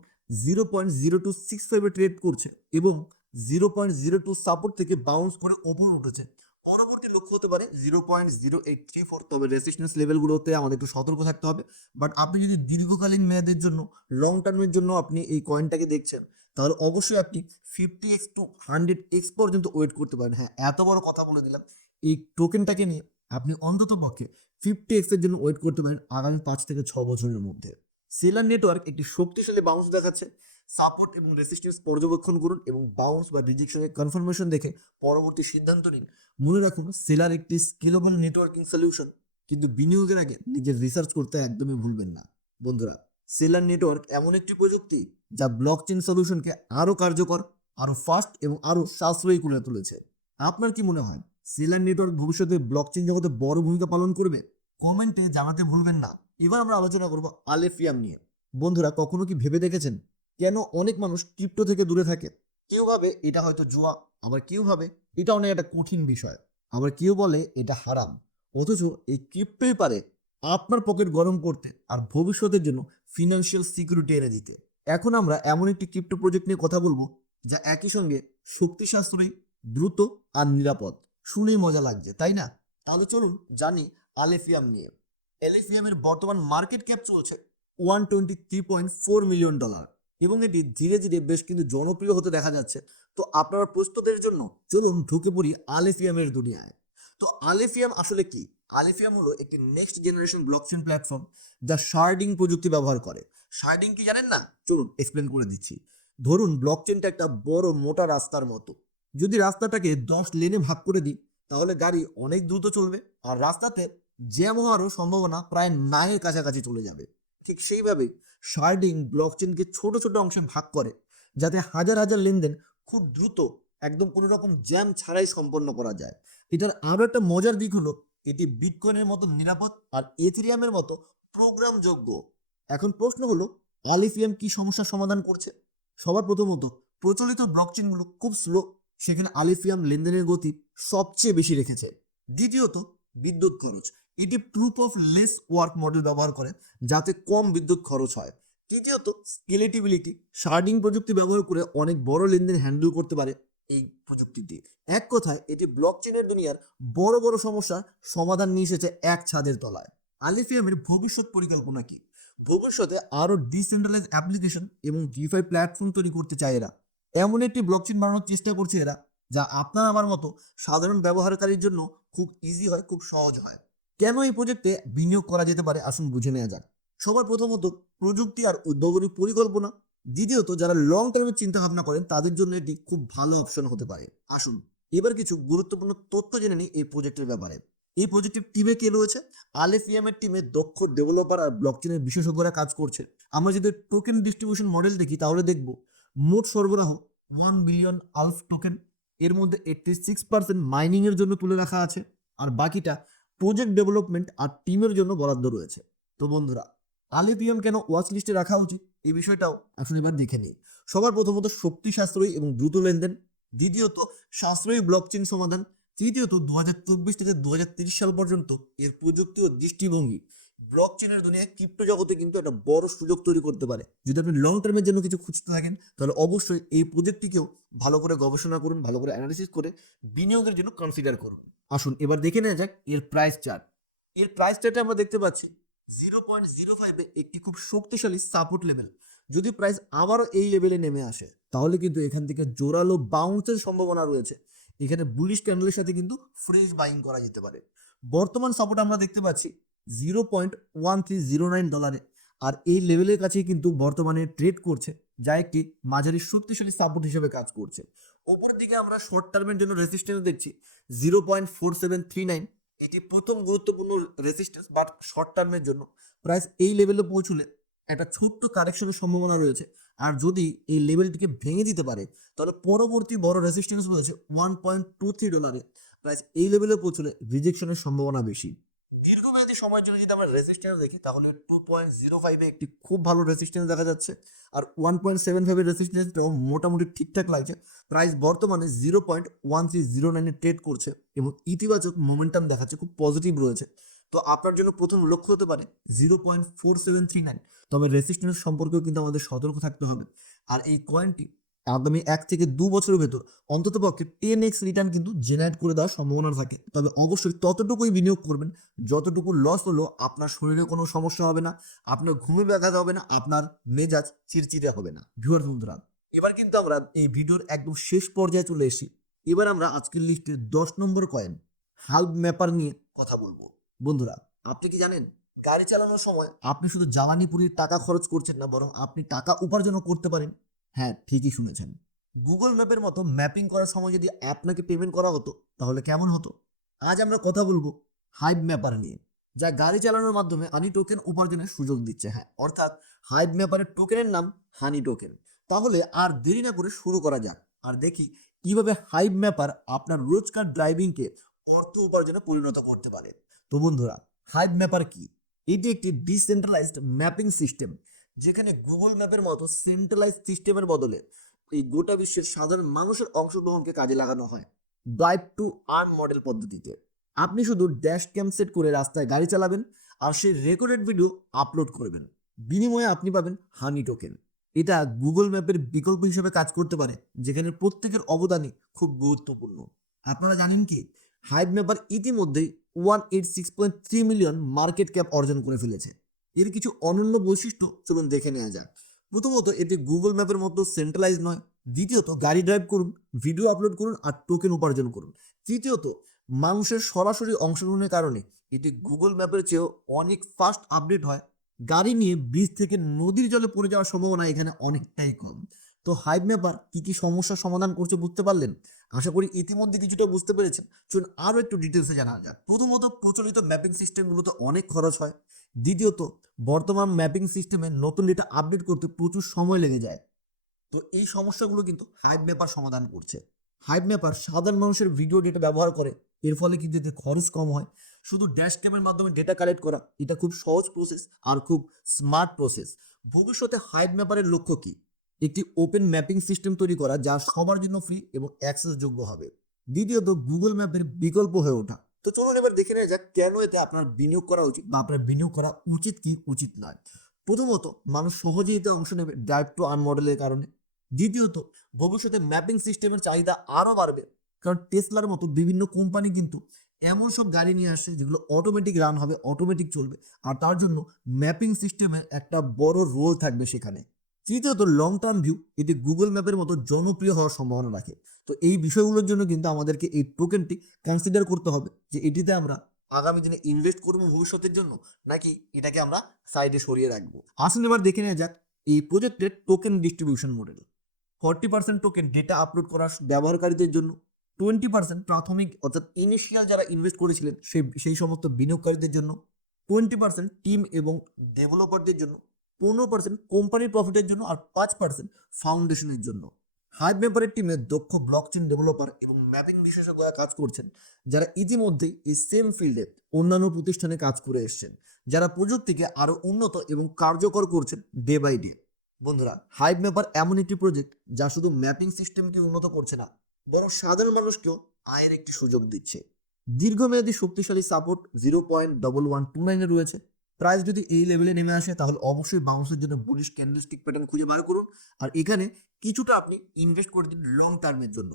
0.0265 ট্রেড করছে এবং 0.02 সাপোর্ট থেকে বাউন্স করে ওপরে উঠেছে। পরবর্তী লক্ষ্য হতে পারে 0.0834। তবে রেসিস্টেন্স লেভেলগুলোতে আমাদের একটু সতর্ক থাকতে হবে। বাট আপনি যদি দীর্ঘকালীন মেয়াদের জন্য, লং টার্মের জন্য আপনি এই কয়েনটাকে দেখছেন তাহলে অবশ্যই আপনি 50x to 100x পর্যন্ত ওয়েট করতে পারেন। হ্যাঁ, এত বড় কথা বলে দিলাম, এই টোকেনটাকে নিয়ে আপনি অন্তত পক্ষে 50x এর জন্য ওয়েট করতে পারেন আগামী 5 থেকে 6 বছরের মধ্যে। সেলার নেটওয়ার্ক একটি শক্তিশালী বাউন্স দেখাচ্ছে। সাপোর্ট এবং রেসিস্টেন্স পর্যবেক্ষণ করুন এবং বাউন্স বা রিজেকশনের কনফার্মেশন দেখে পরবর্তী সিদ্ধান্ত নিন। মনে রাখুন, সেলার একটি স্কেলেবল নেটওয়ার্কিং সলিউশন, কিন্তু বিনিয়োগের আগে নিজের রিসার্চ করতে একদমই ভুলবেন না। বন্ধুরা, সেলার নেটওয়ার্ক এমন একটি প্রযুক্তি যা ব্লকচেন সলিউশনকে আরও কার্যকর, আরও ফাস্ট এবং আরও সাশ্রয়ী করে তুলেছে। আপনার কি মনে হয় সেলার নেটওয়ার্ক ভবিষ্যতে ব্লকচেন জগতে বড় ভূমিকা পালন করবে? কমেন্টে জানাতে ভুলবেন না। এবার আমরা আলোচনা করব আলেফিয়াম নিয়ে। বন্ধুরা, কখনো কি ভেবে দেখেছেন কেন অনেক মানুষ ক্রিপ্টো থেকে দূরে থাকে? কেউ ভাবে এটা হয়তো জুয়া, আবার কেউ ভাবে এটা অনেক একটা কঠিন বিষয়, আবার কেউ বলে এটা হারাম। অথচ এই ক্রিপ্টোই পারে আপনার পকেট গরম করতে আর ভবিষ্যতের জন্য ফিনান্সিয়াল সিকিউরিটি এনে দিতে। এখন আমরা এমন একটি ক্রিপ্টো প্রজেক্ট নিয়ে কথা বলবো যা একই সঙ্গে শক্তি সাশ্রয়ী, দ্রুত আর নিরাপদ। শুনেই মজা লাগছে, তাই না? তাহলে চলুন জানি আলেফিয়াম নিয়ে। এলিফিয়ামের বর্তমান মার্কেট ক্যাপ চলছে $123.4 মিলিয়ন এবং এটি ধীরে ধীরে বেশ কিন্তু জনপ্রিয় হতে দেখা যাচ্ছে। তো আপনারা প্রস্তুতের জন্য চলুন ঢুকে পড়ি আলেফিয়ামের দুনিয়ায়। তো আলেফিয়াম আসলে কি? আলেফিয়াম হলো একটি নেক্সট জেনারেশন ব্লকচেন প্ল্যাটফর্ম যা শার্ডিং প্রযুক্তি ব্যবহার করে। শার্ডিং কি জানেন না? চলুন এক্সপ্লেন করে দিচ্ছি। ধরুন ব্লকচেনটা একটা বড় মোটা রাস্তার মতো। যদি রাস্তাটাকে 10 লেনে ভাগ করে দিই তাহলে গাড়ি অনেক দ্রুত চলবে আর রাস্তাতে জ্যাম হওয়ারও সম্ভাবনা প্রায় নায়ের কাছাকাছি চলে যাবে। ঠিক সেইভাবে শার্ডিং ব্লকচেনকে ছোট ছোট অংশে ভাগ করে যাতে হাজার হাজার লেনদেন খুব দ্রুত, একদম কোনো রকম জ্যাম ছাড়াই সম্পন্ন করা যায়। এটার আরও একটা মজার দিক হলো এটি বিটকয়েনের মতো নিরাপদ আর এথেরিয়ামের মতো প্রোগ্রামযোগ্য। এখন প্রশ্ন হলো আলিফিয়াম কি সমস্যার সমাধান করছে? সবার প্রথমত, প্রচলিত ব্লকচেনগুলো খুব স্লো, সেখানে আলিফিয়াম লেনদেনের গতি সবচেয়ে বেশি রেখেছে। দ্বিতীয়ত, বিদ্যুৎ খরচ। এটি proof of less work model ব্যবহার করে যাতে কম বিদ্যুৎ খরচ হয়। তৃতীয়ত, স্কেলেটিবিলিটি। শার্ডিং প্রযুক্তি ব্যবহার করে অনেক বড় লেনদেন হ্যান্ডেল করতে পারে এই প্রযুক্তিটি। এক কথায় এটি ব্লকচেনের দুনিয়ার বড় বড় সমস্যার সমাধান নিয়ে এসেছে এক ছাদের তলায়। আলিফিয়ামের ভবিষ্যৎ পরিকল্পনা কি? ভবিষ্যতে আরও ডিসেন্ট্রালাইজ অ্যাপ্লিকেশন এবং ডিফাই প্ল্যাটফর্ম তৈরি করতে চায় এরা। এমন একটি ব্লকচেন বানানোর চেষ্টা করছে এরা, যা আপনার আমার মতো সাধারণ ব্যবহারকারীর জন্য খুব ইজি হয়, খুব সহজ হয়। কেন এই প্রজেক্টে বিনিয়োগ করা যেতে পারে আসুন বুঝে নেওয়া যাক। সবার প্রথমত প্রযুক্তি আর উদ্ভাবনী পরিকল্পনা। দ্বিতীয়ত যারা লং টার্মের চিন্তা ভাবনা করেন তাদের জন্য এটি খুব ভালো অপশন হতে পারে। আসুন এবার কিছু গুরুত্বপূর্ণ তথ্য জেনে নিই এই প্রজেক্টের ব্যাপারে। এই প্রজেক্টের টিমে কে রয়েছে? আলেফিয়ামের টিমে দক্ষ ডেভেলপার আর ব্লকচেনের বিশেষজ্ঞরা কাজ করছে। আমরা যদি টোকেন ডিস্ট্রিবিউশন মডেল দেখি তাহলে দেখব মোট সরবরাহ 1 বিলিয়ন আলফ টোকেন। এর মধ্যে 86% মাইনিং এর জন্য তুলে রাখা আছে, আর বাকিটা প্রজেক্ট ডেভেলপমেন্ট আর টিমের জন্য বরাদ্দ রয়েছে। তো বন্ধুরা, আলিথিয়াম কেন ওয়াচ লিস্টে রাখা উচিত এই বিষয়টাও আসলে এবার দেখে নিই। সবার প্রথমত শক্তি সাশ্রয়ী এবং দ্রুত লেনদেন। দ্বিতীয়ত সাশ্রয়ী ব্লকচেন সমাধান। তৃতীয়ত 2024 থেকে 2030 সাল পর্যন্ত এর প্রযুক্তি ও দৃষ্টিভঙ্গি ব্লকচেনের দুনিয়ায় ক্রিপ্টো জগতে কিন্তু একটা বড় সুযোগ তৈরি করতে পারে। যদি আপনি লং টার্মের জন্য কিছু খুঁজতে থাকেন তাহলে অবশ্যই এই প্রজেক্টটিকেও ভালো করে গবেষণা করুন, ভালো করে অ্যানালিসিস করে বিনিয়োগের জন্য কনসিডার করুন। আসুন এবার দেখে নেওয়া যাক এর প্রাইস চার্ট। এর প্রাইস চার্টে আমরা দেখতে পাচ্ছি 0.05-এ একটি খুব শক্তিশালী সাপোর্ট লেভেল। যদি প্রাইস আবারও এই লেভেলে নেমে আসে তাহলে কিন্তু এখান থেকে জোরালো বাউন্সের সম্ভাবনা রয়েছে। এখানে বুলিশ ক্যান্ডেলের সাথে কিন্তু ফ্রেশ বাইং করা যেতে পারে। বর্তমান সাপোর্ট আমরা দেখতে পাচ্ছি $0.1309, আর এই লেভেলের কাছেই কিন্তু বর্তমানে ট্রেড করছে, যা একটি মাঝারি শক্তিশালী সাপোর্ট হিসেবে কাজ করছে। ওপরের দিকে আমরা শর্ট টার্মের জন্য রেজিস্ট্যান্স দেখছি 0.4739। এটি প্রথম গুরুত্বপূর্ণ রেজিস্ট্যান্স, বাট শর্ট টার্মের জন্য প্রাইস এই লেভেলে পৌঁছলে একটা ছোট্ট কারেকশনের সম্ভাবনা রয়েছে। আর যদি এই লেভেলটিকে ভেঙে দিতে পারে তাহলে পরবর্তী বড় রেজিস্ট্যান্স রয়েছে $1.23। প্রাইস এই লেভেলে পৌঁছলে রিজেকশনের সম্ভাবনা বেশি। দীর্ঘমেয়াদী সময়ের জন্য যদি আমরা রেজিস্ট্যান্স দেখি তাহলে 2.05-এ একটি খুব ভালো রেজিস্ট্যান্স দেখা যাচ্ছে, আর 1.75-এর রেজিস্ট্যান্সটাও মোটামুটি ঠিকঠাক লাগছে। প্রাইস বর্তমানে 0.1309-এ ট্রেড করছে এবং ইতিবাচক মোমেন্টাম দেখাচ্ছে, খুব পজিটিভ রয়েছে। তো আপনার জন্য প্রথম লক্ষ্য হতে পারে 0.4739। তবে রেজিস্ট্যান্স সম্পর্কেও কিন্তু আমাদের সতর্ক থাকতে হবে। আর এই কয়েনটি আগামী 1 থেকে 2 বছরের ভেতর অন্তত পক্ষে 10x রিটার্ন কিন্তু জেনারেট করে দেওয়ার সম্ভাবনা থাকে। তবে অবশ্যই ততটুকুই বিনিয়োগ করবেন যতটুকু লস হলো আপনার শরীরে কোনো সমস্যা হবে না, আপনার ঘুমে ব্যাঘাত হবে না, আপনার মেজাজ চিরচিরে হবে না। ভিউয়ার বন্ধুরা, এবার কিন্তু আমরা এই ভিডিওর একদম শেষ পর্যায়ে চলে এসেছি। এবার আমরা আজকের লিস্টের 10 নম্বর কয়েন হাল্ব ম্যাপার নিয়ে কথা বলবো। বন্ধুরা, আপনি কি জানেন গাড়ি চালানোর সময় আপনি শুধু জ্বালানি পুরির টাকা খরচ করছেন না, বরং আপনি টাকা উপার্জনও করতে পারেন। হ্যাঁ, ঠিকই শুনেছেন। গুগল ম্যাপের মতো ম্যাপিং করার সময় যদি আপনাকে পেমেন্ট করা হতো তাহলে কেমন হতো? আজ আমরা কথা বলবো হাইব ম্যাপার নিয়ে, যা গাড়ি চালানোর মাধ্যমে হানি টোকেন উপার্জনের সুযোগ দিচ্ছে। হ্যাঁ, অর্থাৎ হাইব ম্যাপারের টোকেনের নাম হানি টোকেন। তাহলে আর দেরি না করে শুরু করা যাক আর দেখি কিভাবে হাইব ম্যাপার আপনার রোজকার ড্রাইভিংকে অর্থ উপার্জনে পরিণত করতে পারে। তো বন্ধুরা, হাইব ম্যাপার কি? এটি একটি ডিসেন্ট্রালাইজড ম্যাপিং সিস্টেম, যেখানে গুগল ম্যাপের মতো সেন্ট্রালাইজ সিস্টেমের বদলে এই গোটা বিশ্বের সাধারণ মানুষের অংশগ্রহণকে কাজে লাগানো হয় ড্রাইভ টু আর্ন মডেল পদ্ধতিতে। আপনি শুধু ড্যাশ ক্যাম সেট করে রাস্তায় গাড়ি চালাবেন আর সেই রেকর্ডেড ভিডিও আপলোড করবেন। বিনিময়ে আপনি পাবেন হানি টোকেন। এটা গুগল ম্যাপের বিকল্প হিসেবে কাজ করতে পারে, যেখানে প্রত্যেকের অবদানই খুব গুরুত্বপূর্ণ। আপনারা জানেন কি, হাইব ম্যাপার ইতিমধ্যেই 186.3 মিলিয়ন মার্কেট ক্যাপ অর্জন করে ফেলেছে। এর কিছু অনন্য বৈশিষ্ট্য চলুন দেখে নেওয়া যাক। প্রথমত, এটি গুগল ম্যাপের মতো সেন্ট্রালাইজ নয়। দ্বিতীয়ত, গাড়ি ড্রাইভ করুন, ভিডিও আপলোড করুন আর টোকেন উপার্জন করুন। তৃতীয়ত, মানুষের সরাসরি অংশগ্রহণের কারণে এটি গুগল ম্যাপের চেয়েও অনেক ফাস্ট আপডেট হয়। গাড়ি নিয়ে ব্রিজ থেকে নদীর জলে পড়ে যাওয়ার সম্ভাবনা এখানে অনেকটাই কম। তো হাইব ম্যাপার কি কি সমস্যার সমাধান করছে বুঝতে পারলেন? আশা করি ইতিমধ্যে কিছুটা বুঝতে পেরেছেন। চলুন আরও একটু ডিটেলসে জানা যাক। প্রথমত, প্রচলিত ম্যাপিং সিস্টেমগুলোতে অনেক খরচ হয়। দ্বিতীয়ত, বর্তমান ম্যাপিং সিস্টেমে নতুন ডেটা আপডেট করতে প্রচুর সময় লেগে যায়। তো এই সমস্যাগুলো কিন্তু হাইব ম্যাপার সমাধান করছে। হাইব ম্যাপার সাধারণ মানুষের ভিডিও ডেটা ব্যবহার করে, এর ফলে কিন্তু এতে খরচ কম হয়। শুধু ড্যাশ ক্যামের মাধ্যমে ডেটা কালেক্ট করা এটা খুব সহজ প্রসেস আর খুব স্মার্ট প্রসেস। ভবিষ্যতে হাইব ম্যাপারের লক্ষ্য কি? একটি ওপেন ম্যাপিং সিস্টেম তৈরি করা যা সবার জন্য ফ্রি এবং অ্যাক্সেসযোগ্য হবে। দ্বিতীয়ত, গুগল ম্যাপের বিকল্প হয়ে ওঠা। তো চলুন এবার দেখে নেওয়া যাক কেন এতে আপনার বিনিয়োগ করা উচিত বা আপনার বিনিয়োগ করা উচিত কি উচিত নয়। প্রথমত, মানুষ সহজেই এতে অংশ নেবে ড্রাইভ টু আর্ন মডেলের কারণে। দ্বিতীয়ত, ভবিষ্যতে ম্যাপিং সিস্টেমের চাহিদা আরও বাড়বে, কারণ টেসলার মতো বিভিন্ন কোম্পানি কিন্তু এমন সব গাড়ি নিয়ে আসছে যেগুলো অটোমেটিক রান হবে, অটোমেটিক চলবে, আর তার জন্য ম্যাপিং সিস্টেমে একটা বড় রোল থাকবে সেখানে। তৃতীয়ত লং টার্ম ভিউ, এটি গুগল ম্যাপের মতো জনপ্রিয় হওয়ার সম্ভাবনা রাখে। তো এই বিষয়গুলোর জন্য কিন্তু আমাদেরকে এই টোকেনটি কনসিডার করতে হবে যে এটিতে আমরা আগামী দিনে ইনভেস্ট করবো ভবিষ্যতের জন্য, নাকি এটাকে আমরা সাইডে সরিয়ে রাখবো। আসুন এবার দেখে নেওয়া যাক এই প্রজেক্টের token distribution model. 40% token data upload করার ব্যবহারকারীদের জন্য, 20% প্রাথমিক অর্থাৎ ইনিশিয়াল যারা ইনভেস্ট করেছিলেন সেই সমস্ত বিনিয়োগকারীদের জন্য, 20% টিম এবং ডেভেলপারদের জন্য, 15% কোম্পানির প্রফিটের জন্য, আর 5% ফাউন্ডেশনের জন্য। হাইভ ম্যাপারের টিমে দক্ষ ব্লকচেন ডেভেলপার এবং ম্যাপিং বিশেষজ্ঞরা কাজ করছেন, যারা ইতিমধ্যেই এই সেম ফিল্ডে অন্যান্য প্রতিষ্ঠানে কাজ করে এসেছেন, যারা প্রযুক্তিকে আরো উন্নত এবং কার্যকর করছেন ডে বাই ডে। বন্ধুরা, হাইভ ম্যাপার এমন একটি প্রজেক্ট যা শুধু ম্যাপিং সিস্টেমকে উন্নত করছে না, বরং সাধারণ মানুষকেও আয়ের একটি সুযোগ দিচ্ছে। দীর্ঘমেয়াদী শক্তিশালী সাপোর্ট 0.1129 রয়েছে। প্রাইস যদি এই লেভেলে নেমে আসে তাহলে অবশ্যই বাউন্সের জন্য বুলিশ ক্যান্ডেলস্টিক প্যাটার্ন খুঁজে বার করুন, আর এখানে কিছুটা আপনি ইনভেস্ট করে দিন লং টার্মের জন্য।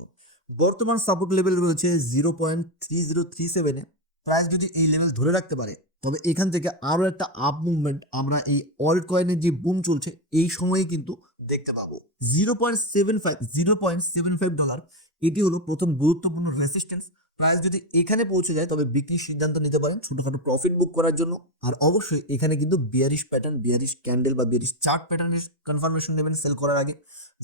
বর্তমান সাপোর্ট লেভেল রয়েছে 0.3037-এ। প্রাইস যদি এই লেভেল ধরে রাখতে পারে তবে এখান থেকে আরও একটা আপ মুভমেন্ট আমরা এই অল্ট কয়েনের যে বুম চলছে এই সময়ে কিন্তু দেখতে পাবো। 0.75 ডলার, এটি হলো প্রথম গুরুত্বপূর্ণ রেসিস্টেন্স। প্রাইস যদি এখানে পৌঁছে যায় তবে বিক্রির সিদ্ধান্ত নিতে পারেন ছোটখাটো প্রফিট বুক করার জন্য। আর অবশ্যই এখানে কিন্তু বিয়ারিশ প্যাটার্ন, বিয়ারিশ ক্যান্ডেল বা বিয়ারিশ চার্ট প্যাটার্নের কনফার্মেশন নেবেন সেল করার আগে।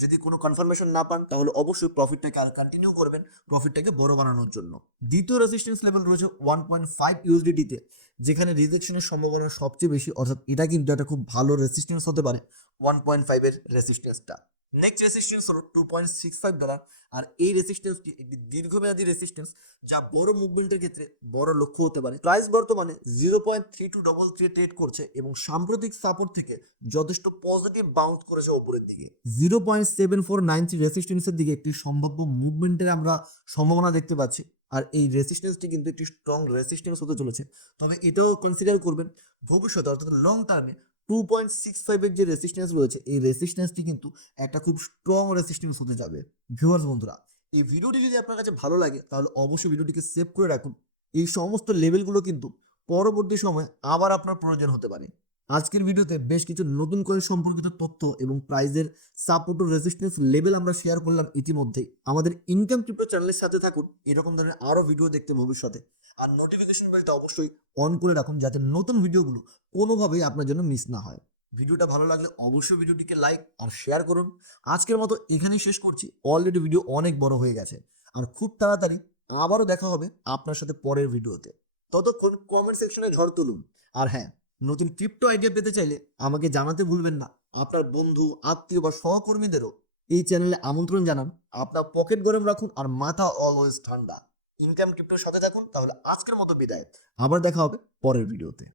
যদি কোনো কনফার্মেশন না পান তাহলে অবশ্যই প্রফিটটাকে আর কন্টিনিউ করবেন, প্রফিটটাকে বড় বানানোর জন্য। দ্বিতীয় রেসিস্টেন্স লেভেল রয়েছে 1.5 ইউএসডিটিতে, যেখানে রিজেকশনের সম্ভাবনা সবচেয়ে বেশি, অর্থাৎ এটা কিন্তু একটা খুব ভালো রেসিস্টেন্স হতে পারে 1.5 এর রেসিস্টেন্সটা। নেক্সট রেসিস্টেন্স হলো $2.65, আর এই রেসিস্টেন্সটি একটি দীর্ঘমেয়াদী রেসিস্টেন্স যা বড় মুভমেন্টের ক্ষেত্রে বড় লক্ষ্য হতে পারে। প্রাইস বর্তমানে 0.3233 ট্রেড করছে এবং সাম্প্রতিক সাপোর্ট থেকে যথেষ্ট পজিটিভ বাউন্স করেছে ওপরের দিকে। 0.7493 রেসিস্টেন্সের দিকে একটি সম্ভাব্য মুভমেন্টের আমরা সম্ভাবনা দেখতে পাচ্ছি, আর এই রেসিস্টেন্সটি কিন্তু একটি স্ট্রং রেসিস্টেন্স হতে চলেছে। তবে এটাও কনসিডার করবেন ভবিষ্যতে অর্থাৎ লং টার্মে 2.65 এর যে রেসিস্টেন্স রয়েছে এই রেসিস্টেন্সটি কিন্তু একটা খুব স্ট্রং রেসিস্টেন্স হতে যাবে। ভিউয়ার্স বন্ধুরা, এই ভিডিওটি যদি আপনার কাছে ভালো লাগে তাহলে অবশ্যই ভিডিওটিকে সেভ করে রাখুন। এই সমস্ত লেভেলগুলো কিন্তু পরবর্তী সময়ে আবার আপনার প্রয়োজন হতে পারে। আজকের ভিডিওতে বেশ কিছু নতুন করে সম্পর্কিত তথ্য এবং প্রাইজের সাপোর্ট ও রেজিস্ট্যান্স লেভেল আমরা শেয়ার করলাম ইতিমধ্যেই। আমাদের ইনকাম ক্রিপ্টো চ্যানেলের সাথে থাকুন এরকম ধরনের আরও ভিডিও দেখতে ভবিষ্যতে, আর নোটিফিকেশন বেলটা অবশ্যই অন করে রাখুন যাতে নতুন ভিডিওগুলো কোনোভাবেই আপনার জন্য মিস না হয়। ভিডিওটা ভালো লাগলে অবশ্যই ভিডিওটিকে লাইক আর শেয়ার করুন। আজকের মতো এখানেই শেষ করছি, অলরেডি ভিডিও অনেক বড় হয়ে গেছে, আর খুব তাড়াতাড়ি আবারও দেখা হবে আপনার সাথে পরের ভিডিওতে। ততক্ষণ কমেন্ট সেকশনে ঝড় তুলুন, আর হ্যাঁ, নতুন ক্রিপ্টো আইডিয়া পেতে চাইলে আমাকে জানাতে ভুলবেন না। আপনার বন্ধু, আত্মীয় বা সহকর্মীদেরও এই চ্যানেলে আমন্ত্রণ জানান। আপনার পকেট গরম রাখুন আর মাথা অলওয়েজ ঠান্ডা। ইনকাম ক্রিপ্টোর সাথে থাকুন। তাহলে আজকের মতো বিদায়, আবার দেখা হবে পরের ভিডিওতে।